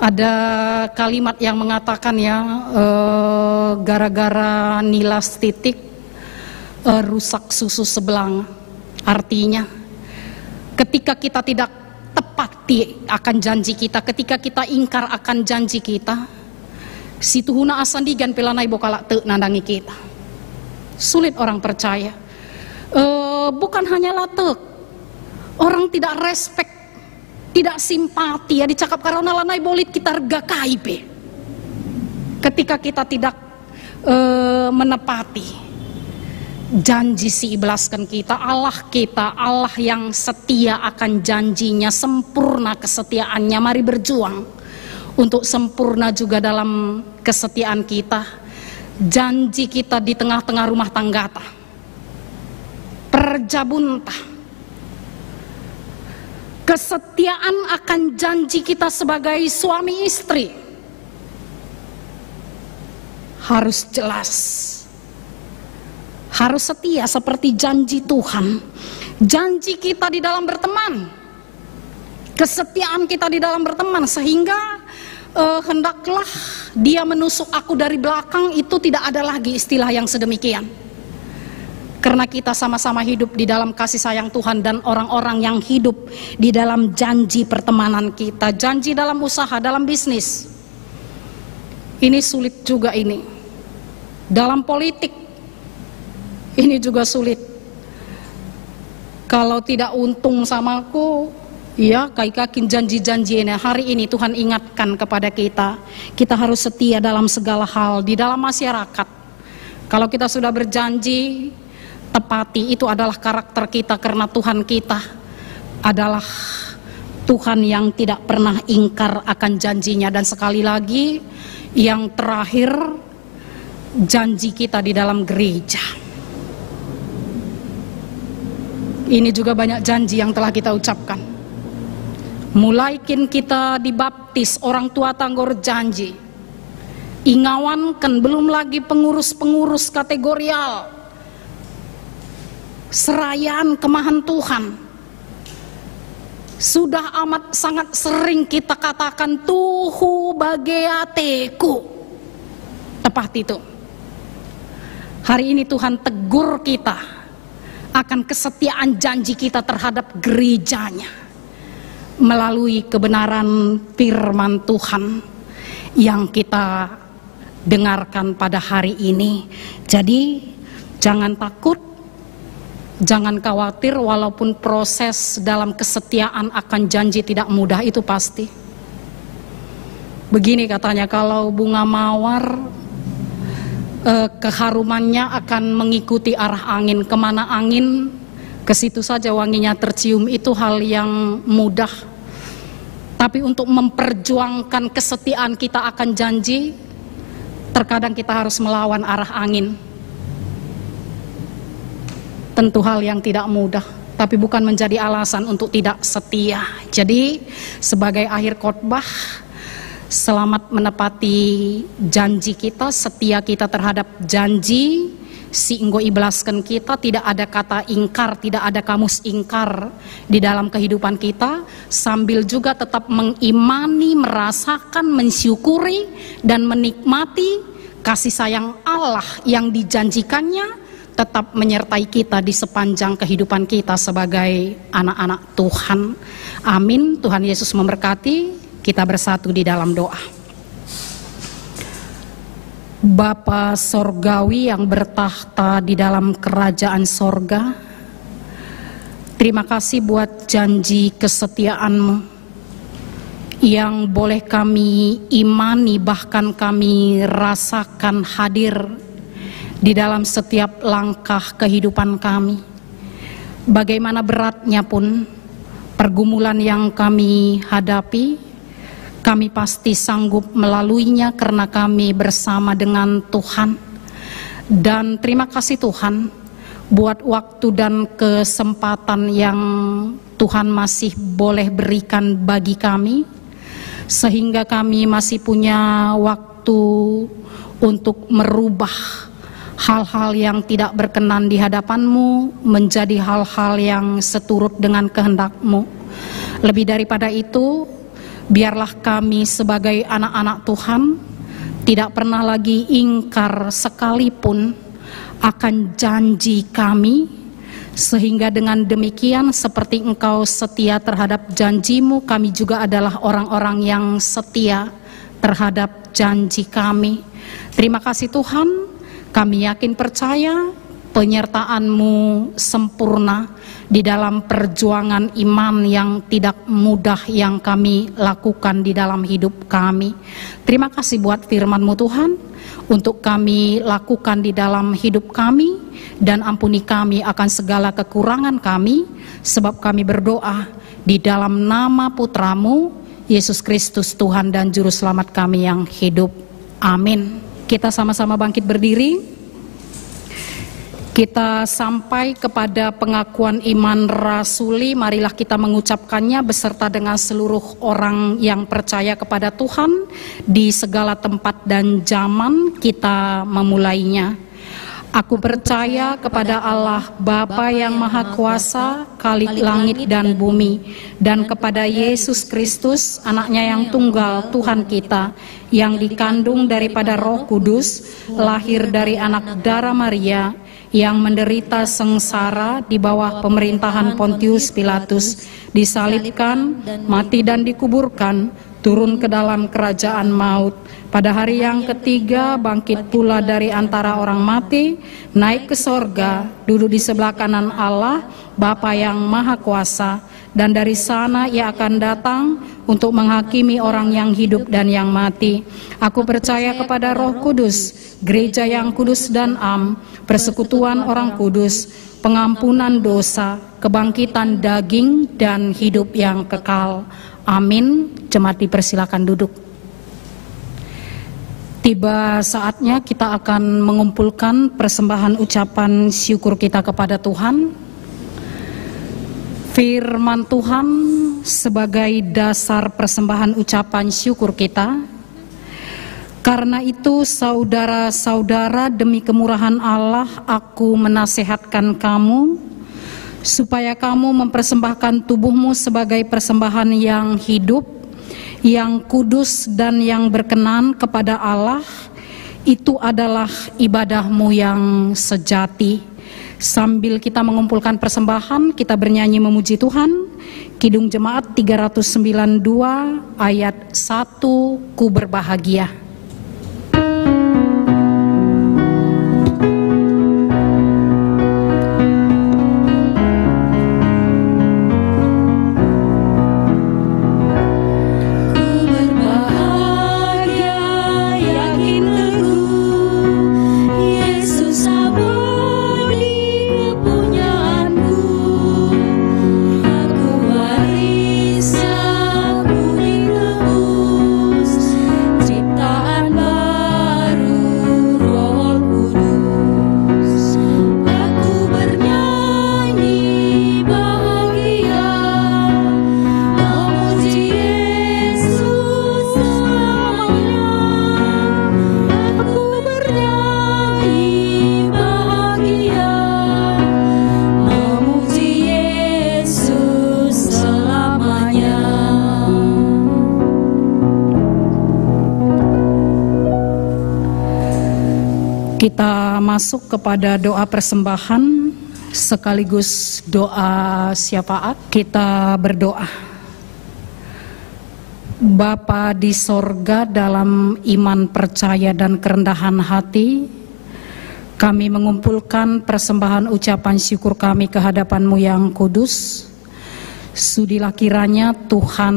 Ada kalimat yang mengatakan ya, gara-gara nilas titik rusak susu sebelang. Artinya ketika kita tidak tepati akan janji kita, ketika kita ingkar akan janji kita, si tuhuna asandigan pelanai bokala te nandangi kita. Sulit orang percaya. Bukan hanya latek, orang tidak respect, tidak simpati, ya dicakap karena lanai bolit kita rega kaipe. Ketika kita tidak menepati janji si iblaskan kita, Allah yang setia akan janjinya, sempurna kesetiaannya. Mari berjuang untuk sempurna juga dalam kesetiaan kita. Janji kita di tengah-tengah rumah tangga ta, perjabunta, kesetiaan akan janji kita sebagai suami istri harus jelas, harus setia seperti janji Tuhan. Janji kita di dalam berteman, kesetiaan kita di dalam berteman, sehingga hendaklah dia menusuk aku dari belakang, itu tidak ada lagi istilah yang sedemikian. Karena kita sama-sama hidup di dalam kasih sayang Tuhan dan orang-orang yang hidup di dalam janji pertemanan kita, janji dalam usaha, dalam bisnis. Ini sulit juga ini. Dalam politik ini juga sulit. Kalau tidak untung samaku, ya, kakin janji-janji ini. Hari ini Tuhan ingatkan kepada kita, kita harus setia dalam segala hal di dalam masyarakat. Kalau kita sudah berjanji, tepati. Itu adalah karakter kita, karena Tuhan kita adalah Tuhan yang tidak pernah ingkar akan janjinya. Dan sekali lagi, yang terakhir, janji kita di dalam gereja. Ini juga banyak janji yang telah kita ucapkan. Mulai kita dibaptis, orang tua tanggor janji. Ingawankan, belum lagi pengurus-pengurus kategorial. Serayaan kemahan Tuhan. Sudah amat sangat sering kita katakan, Tuhu bageateku. Tepat itu. Hari ini Tuhan tegur kita akan kesetiaan janji kita terhadap gerejanya melalui kebenaran firman Tuhan yang kita dengarkan pada hari ini. Jadi jangan takut, jangan khawatir, walaupun proses dalam kesetiaan akan janji tidak mudah, itu pasti. Begini katanya, kalau bunga mawar keharumannya akan mengikuti arah angin. Kemana angin, ke situ saja wanginya tercium, itu hal yang mudah. Tapi untuk memperjuangkan kesetiaan kita akan janji, terkadang kita harus melawan arah angin. Tentu hal yang tidak mudah, tapi bukan menjadi alasan untuk tidak setia. Jadi sebagai akhir khotbah, selamat menepati janji kita, setia kita terhadap janji. Singgo iblaskan kita, tidak ada kata ingkar, tidak ada kamus ingkar di dalam kehidupan kita, sambil juga tetap mengimani, merasakan, mensyukuri, dan menikmati kasih sayang Allah yang dijanjikannya tetap menyertai kita di sepanjang kehidupan kita sebagai anak-anak Tuhan. Amin. Tuhan Yesus memberkati. Kita bersatu di dalam doa. Bapa Sorgawi yang bertahta di dalam kerajaan sorga, terima kasih buat janji kesetiaan-Mu yang boleh kami imani, bahkan kami rasakan hadir di dalam setiap langkah kehidupan kami. Bagaimana beratnya pun pergumulan yang kami hadapi, kami pasti sanggup melaluinya karena kami bersama dengan Tuhan. Dan terima kasih Tuhan buat waktu dan kesempatan yang Tuhan masih boleh berikan bagi kami, sehingga kami masih punya waktu untuk merubah hal-hal yang tidak berkenan di hadapan-Mu menjadi hal-hal yang seturut dengan kehendak-Mu. Lebih daripada itu, biarlah kami sebagai anak-anak Tuhan tidak pernah lagi ingkar sekalipun akan janji kami, sehingga dengan demikian seperti Engkau setia terhadap janji-Mu, kami juga adalah orang-orang yang setia terhadap janji kami. Terima kasih Tuhan, kami yakin percaya penyertaan-Mu sempurna di dalam perjuangan iman yang tidak mudah yang kami lakukan di dalam hidup kami. Terima kasih buat firman-Mu Tuhan, untuk kami lakukan di dalam hidup kami, dan ampuni kami akan segala kekurangan kami, sebab kami berdoa di dalam nama Putra-Mu, Yesus Kristus Tuhan dan Juru Selamat kami yang hidup. Amin. Kita sama-sama bangkit berdiri. Kita sampai kepada pengakuan iman rasuli. Marilah kita mengucapkannya beserta dengan seluruh orang yang percaya kepada Tuhan di segala tempat dan zaman. Kita memulainya. Aku percaya kepada Allah Bapa yang Maha Kuasa, Khalik langit dan bumi, dan kepada Yesus Kristus, anaknya yang tunggal, Tuhan kita, yang dikandung daripada Roh Kudus, lahir dari anak darah Maria, yang menderita sengsara di bawah pemerintahan Pontius Pilatus, disalibkan, mati dan dikuburkan, turun ke dalam kerajaan maut. Pada hari yang ketiga bangkit pula dari antara orang mati, naik ke sorga, duduk di sebelah kanan Allah, Bapa yang Maha Kuasa, dan dari sana Ia akan datang untuk menghakimi orang yang hidup dan yang mati. Aku percaya kepada Roh Kudus, gereja yang kudus dan am, persekutuan orang kudus, pengampunan dosa, kebangkitan daging, dan hidup yang kekal. Amin. Jemaat dipersilakan duduk. Tiba saatnya kita akan mengumpulkan persembahan ucapan syukur kita kepada Tuhan. Firman Tuhan sebagai dasar persembahan ucapan syukur kita. Karena itu saudara-saudara, demi kemurahan Allah aku menasehatkan kamu supaya kamu mempersembahkan tubuhmu sebagai persembahan yang hidup, yang kudus dan yang berkenan kepada Allah. Itu adalah ibadahmu yang sejati. Sambil kita mengumpulkan persembahan, kita bernyanyi memuji Tuhan. Kidung Jemaat 392 ayat 1, ku berbahagia. Yesus abadi kepunyaanmu. masuk kepada doa persembahan sekaligus doa syafaat. Kita berdoa. Bapa di sorga, dalam iman, percaya, dan kerendahan hati, kami mengumpulkan persembahan ucapan syukur kami ke hadapan-Mu yang kudus. Sudilah kiranya Tuhan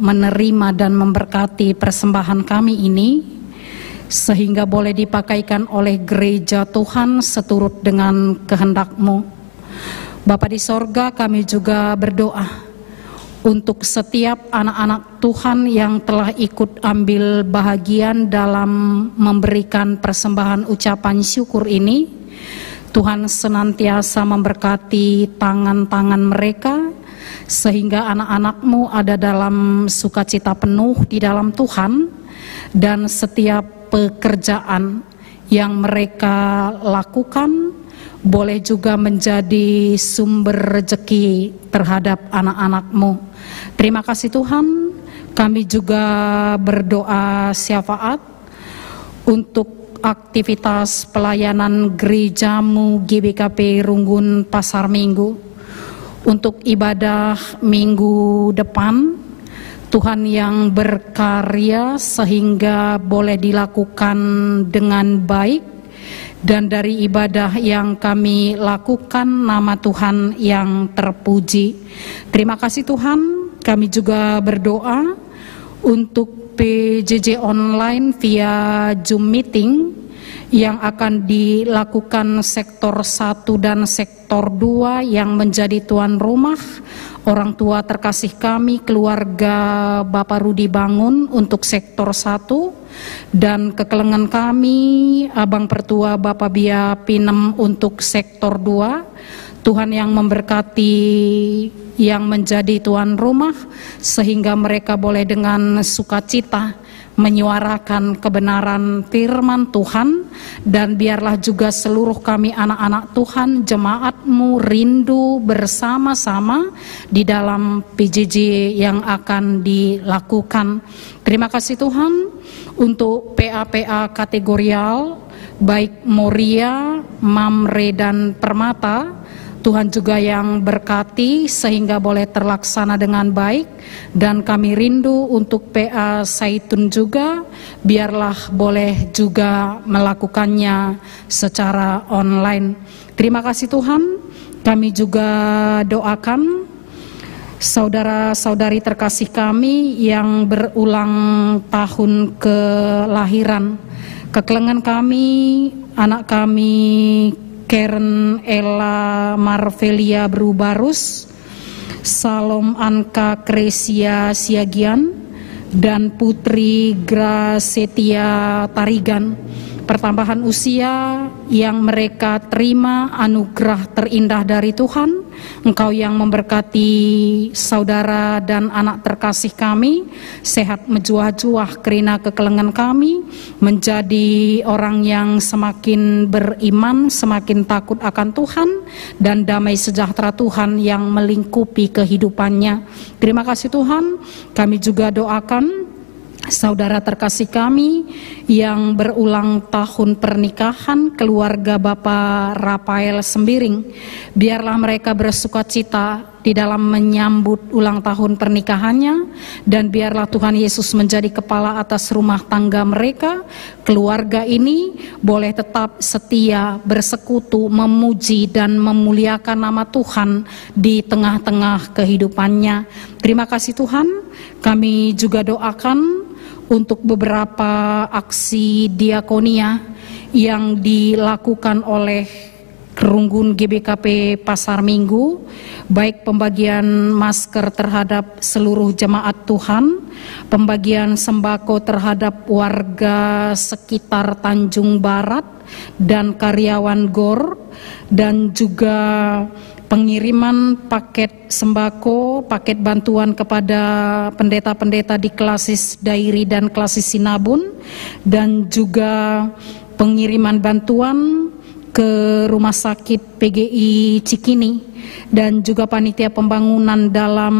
menerima dan memberkati persembahan kami ini, sehingga boleh dipakaikan oleh gereja Tuhan seturut dengan kehendak-Mu. Bapa di sorga, kami juga berdoa untuk setiap anak-anak Tuhan yang telah ikut ambil bahagian dalam memberikan persembahan ucapan syukur ini. Tuhan senantiasa memberkati tangan-tangan mereka, sehingga anak-anak-Mu ada dalam sukacita penuh di dalam Tuhan, dan setiap pekerjaan yang mereka lakukan boleh juga menjadi sumber rezeki terhadap anak-anak-Mu. Terima kasih Tuhan. Kami juga berdoa syafaat untuk aktivitas pelayanan gereja-Mu GBKP Runggun Pasar Minggu. Untuk ibadah minggu depan, Tuhan yang berkarya sehingga boleh dilakukan dengan baik, dan dari ibadah yang kami lakukan nama Tuhan yang terpuji. Terima kasih Tuhan. Kami juga berdoa untuk PJJ online via Zoom meeting yang akan dilakukan sektor 1 dan sektor 2 yang menjadi tuan rumah, orang tua terkasih kami, keluarga Bapak Rudi Bangun untuk sektor 1, dan kekelengan kami, Abang Pertua Bapak Bia Pinem untuk sektor 2. Tuhan yang memberkati yang menjadi tuan rumah, sehingga mereka boleh dengan sukacita menyuarakan kebenaran firman Tuhan, dan biarlah juga seluruh kami anak-anak Tuhan, jemaat-Mu rindu bersama-sama di dalam PJJ yang akan dilakukan. Terima kasih Tuhan untuk PA-PA kategorial, baik Moria, Mamre, dan Permata. Tuhan juga yang berkati sehingga boleh terlaksana dengan baik, dan kami rindu untuk PA Saitun juga, biarlah boleh juga melakukannya secara online. Terima kasih Tuhan. Kami juga doakan saudara-saudari terkasih kami yang berulang tahun kelahiran. Kekelengan kami, anak kami Karen Ella Marvelia Brubarus, Salom Anka Kresia Siagian, dan Putri Grasetia Tarigan. Pertambahan usia yang mereka terima anugerah terindah dari Tuhan. Engkau yang memberkati saudara dan anak terkasih kami, sehat menjuah-juah kerana kekelengan kami, menjadi orang yang semakin beriman, semakin takut akan Tuhan, dan damai sejahtera Tuhan yang melingkupi kehidupannya. Terima kasih Tuhan. Kami juga doakan saudara terkasih kami yang berulang tahun pernikahan, keluarga Bapak Rafael Sembiring. Biarlah mereka bersukacita di dalam menyambut ulang tahun pernikahannya, dan biarlah Tuhan Yesus menjadi kepala atas rumah tangga mereka. Keluarga ini boleh tetap setia, bersekutu, memuji dan memuliakan nama Tuhan di tengah-tengah kehidupannya. Terima kasih Tuhan. Kami juga doakan untuk beberapa aksi diakonia yang dilakukan oleh Runggun GBKP Pasar Minggu, baik pembagian masker terhadap seluruh jemaat Tuhan, pembagian sembako terhadap warga sekitar Tanjung Barat dan karyawan GOR, dan juga pengiriman paket sembako, paket bantuan kepada pendeta-pendeta di Klasis Dairi dan Klasis Sinabun, dan juga pengiriman bantuan ke Rumah Sakit PGI Cikini, dan juga panitia pembangunan dalam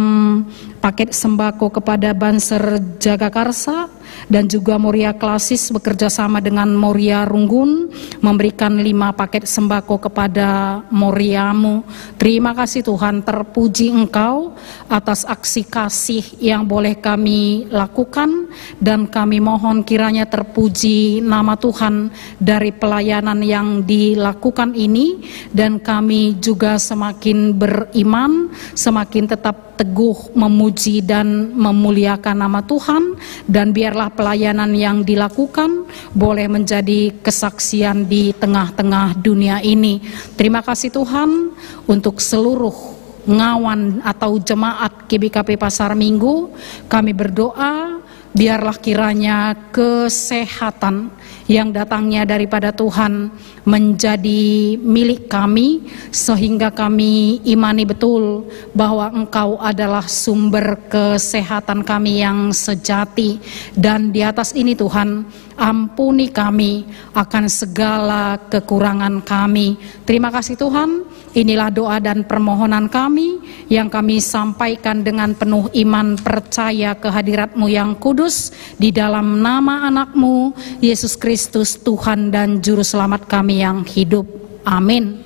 paket sembako kepada Banser Jagakarsa, dan juga Moria Klasis bekerja sama dengan Moria Runggun memberikan 5 paket sembako kepada Moriamu. Terima kasih Tuhan, terpuji Engkau atas aksi kasih yang boleh kami lakukan, dan kami mohon kiranya terpuji nama Tuhan dari pelayanan yang dilakukan ini, dan kami juga semakin beriman, semakin tetap teguh memuji dan memuliakan nama Tuhan, dan biarlah pelayanan yang dilakukan boleh menjadi kesaksian di tengah-tengah dunia ini. Terima kasih Tuhan untuk seluruh ngawan atau jemaat GBKP Pasar Minggu. Kami berdoa biarlah kiranya kesehatan yang datangnya daripada Tuhan menjadi milik kami, sehingga kami imani betul bahwa Engkau adalah sumber kesehatan kami yang sejati. Dan di atas ini Tuhan, ampuni kami akan segala kekurangan kami. Terima kasih Tuhan, inilah doa dan permohonan kami yang kami sampaikan dengan penuh iman percaya kehadirat-Mu yang kudus, di dalam nama anak-Mu Yesus Kristus, Tuhan dan Juru Selamat kami yang hidup. Amin.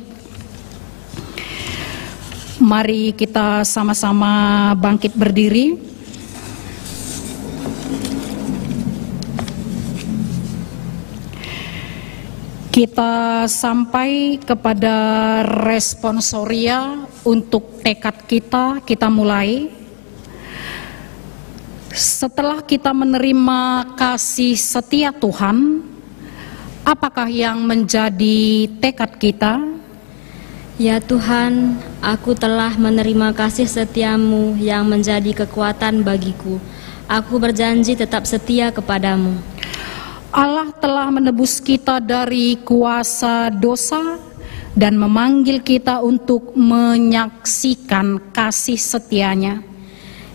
Mari kita sama-sama bangkit berdiri. Kita sampai kepada responsoria untuk tekad kita mulai. Setelah kita menerima kasih setia Tuhan, apakah yang menjadi tekad kita? Ya Tuhan, aku telah menerima kasih setiamu yang menjadi kekuatan bagiku. Aku berjanji tetap setia kepadamu. Allah telah menebus kita dari kuasa dosa dan memanggil kita untuk menyaksikan kasih setianya.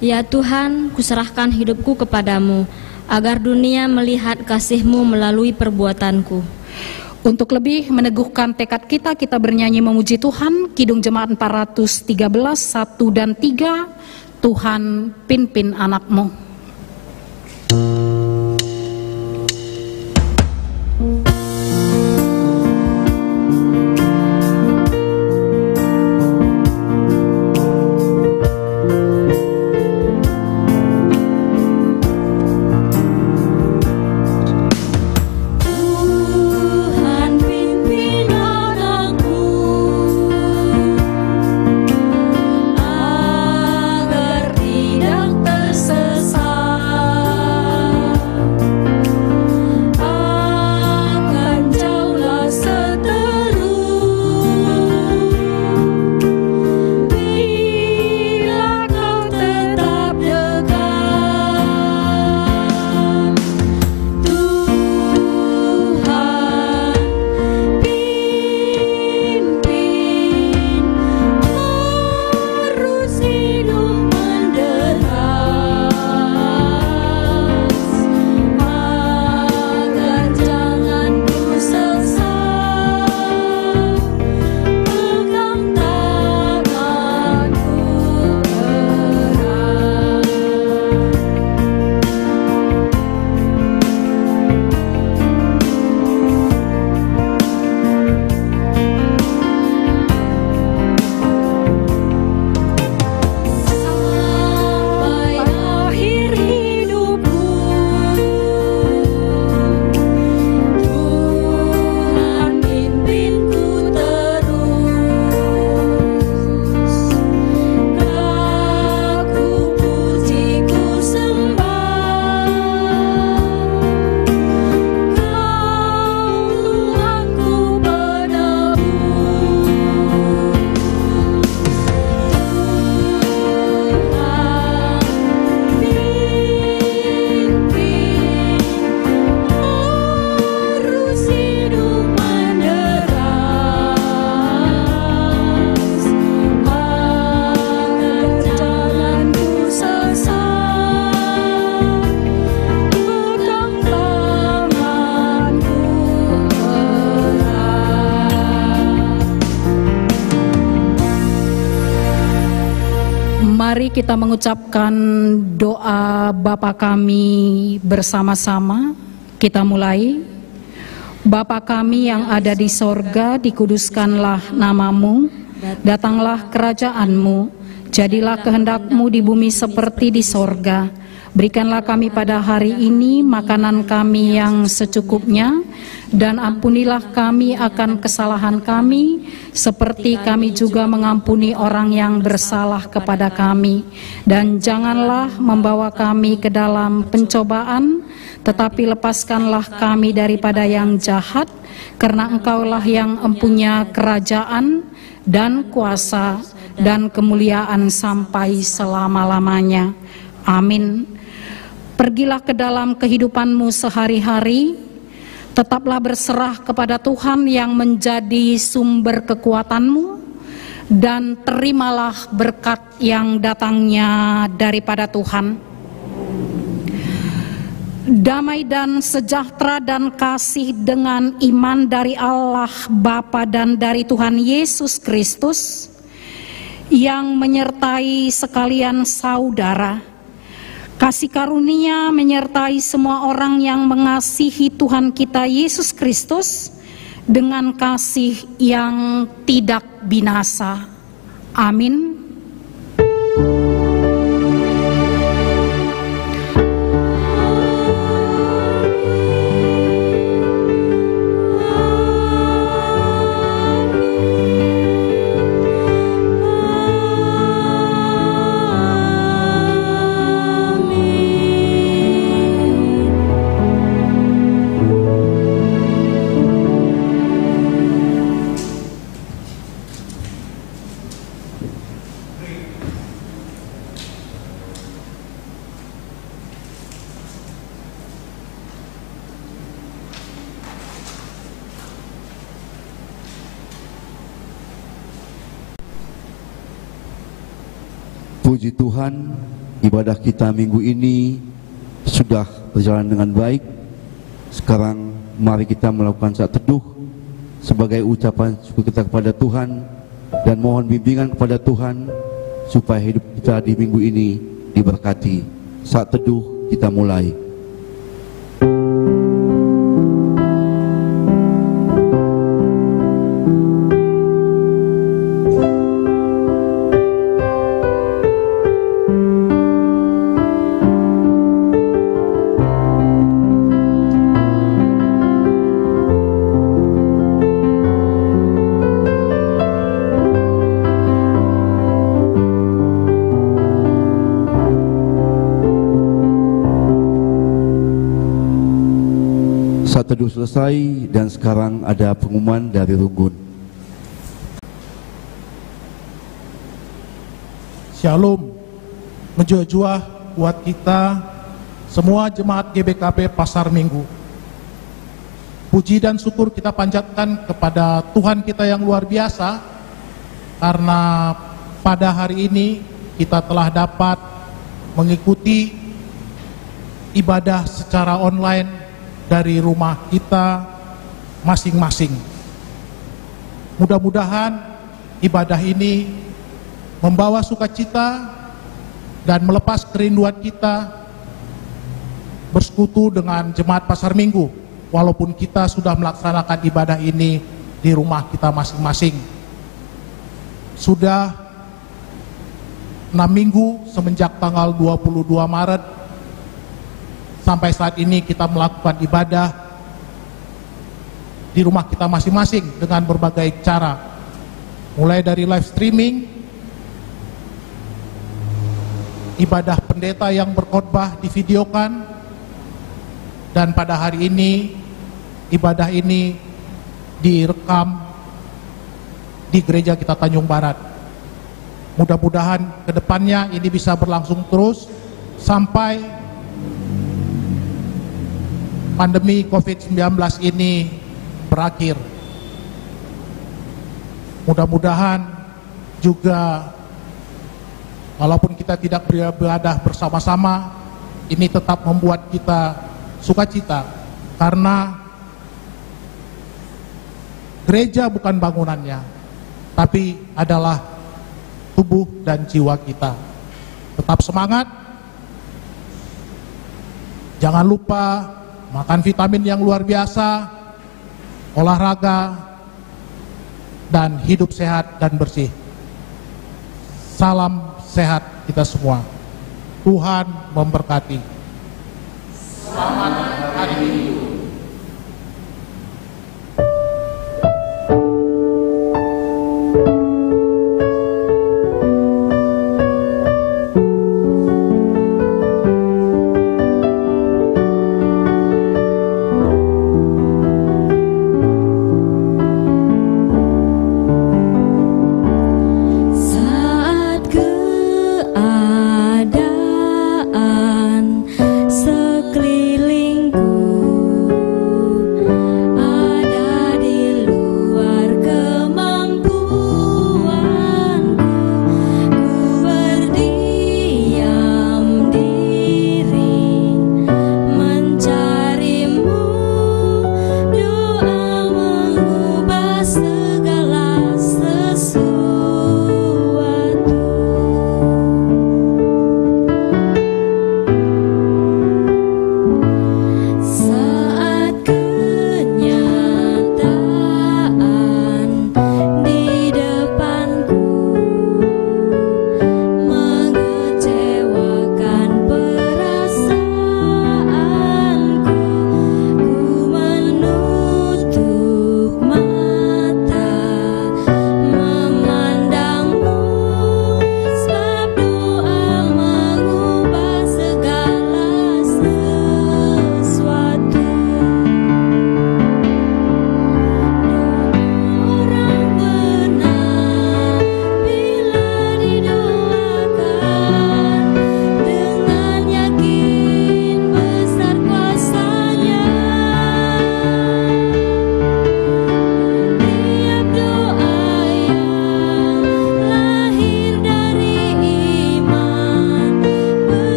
Ya Tuhan, kuserahkan hidupku kepadamu, agar dunia melihat kasih-Mu melalui perbuatanku. Untuk lebih meneguhkan tekad kita, kita bernyanyi memuji Tuhan, Kidung Jemaat 413, 1 dan 3, Tuhan pimpin anak-Mu. Agar tidak tersesat. Mari kita mengucapkan doa Bapa kami bersama-sama. Kita mulai. Bapa kami yang ada di sorga, dikuduskanlah namamu, datanglah kerajaanmu, jadilah kehendak-Mu di bumi seperti di sorga. Berikanlah kami pada hari ini makanan kami yang secukupnya, dan ampunilah kami akan kesalahan kami, seperti kami juga mengampuni orang yang bersalah kepada kami. Dan janganlah membawa kami ke dalam pencobaan, tetapi lepaskanlah kami daripada yang jahat, karena Engkaulah yang empunya kerajaan dan kuasa dan kemuliaan sampai selama-lamanya. Amin. Pergilah ke dalam kehidupanmu sehari-hari, tetaplah berserah kepada Tuhan yang menjadi sumber kekuatanmu, dan terimalah berkat yang datangnya daripada Tuhan. Damai dan sejahtera dan kasih dengan iman dari Allah Bapa dan dari Tuhan Yesus Kristus yang menyertai sekalian saudara, kasih karunia menyertai semua orang yang mengasihi Tuhan kita Yesus Kristus dengan kasih yang tidak binasa. Amin. Puji Tuhan, ibadah kita minggu ini sudah berjalan dengan baik. Sekarang mari kita melakukan saat teduh sebagai ucapan syukur kita kepada Tuhan, dan mohon bimbingan kepada Tuhan supaya hidup kita di minggu ini diberkati. Saat teduh kita mulai. Saat teduh selesai, dan sekarang ada pengumuman dari Runggun. Shalom, menjua-jua buat kita semua jemaat GBKP Pasar Minggu. Puji dan syukur kita panjatkan kepada Tuhan kita yang luar biasa, karena pada hari ini kita telah dapat mengikuti ibadah secara online dari rumah kita masing-masing. Mudah-mudahan ibadah ini membawa sukacita dan melepas kerinduan kita bersekutu dengan jemaat Pasar Minggu, walaupun kita sudah melaksanakan ibadah ini di rumah kita masing-masing. Sudah 6 minggu semenjak tanggal 22 Maret sampai saat ini kita melakukan ibadah di rumah kita masing-masing dengan berbagai cara, mulai dari live streaming, ibadah pendeta yang berkhotbah divideokan, dan pada hari ini ibadah ini direkam di gereja kita Tanjung Barat. Mudah-mudahan kedepannya ini bisa berlangsung terus sampai pandemi COVID-19 ini berakhir. Mudah-mudahan juga walaupun kita tidak beribadah bersama-sama, ini tetap membuat kita sukacita, karena gereja bukan bangunannya, tapi adalah tubuh dan jiwa kita. Tetap semangat. Jangan lupa makan vitamin yang luar biasa, olahraga, dan hidup sehat dan bersih. Salam sehat kita semua. Tuhan memberkati. Selamat hari Minggu.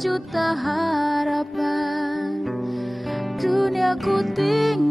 sejuta harapan, dunia ku tinggal.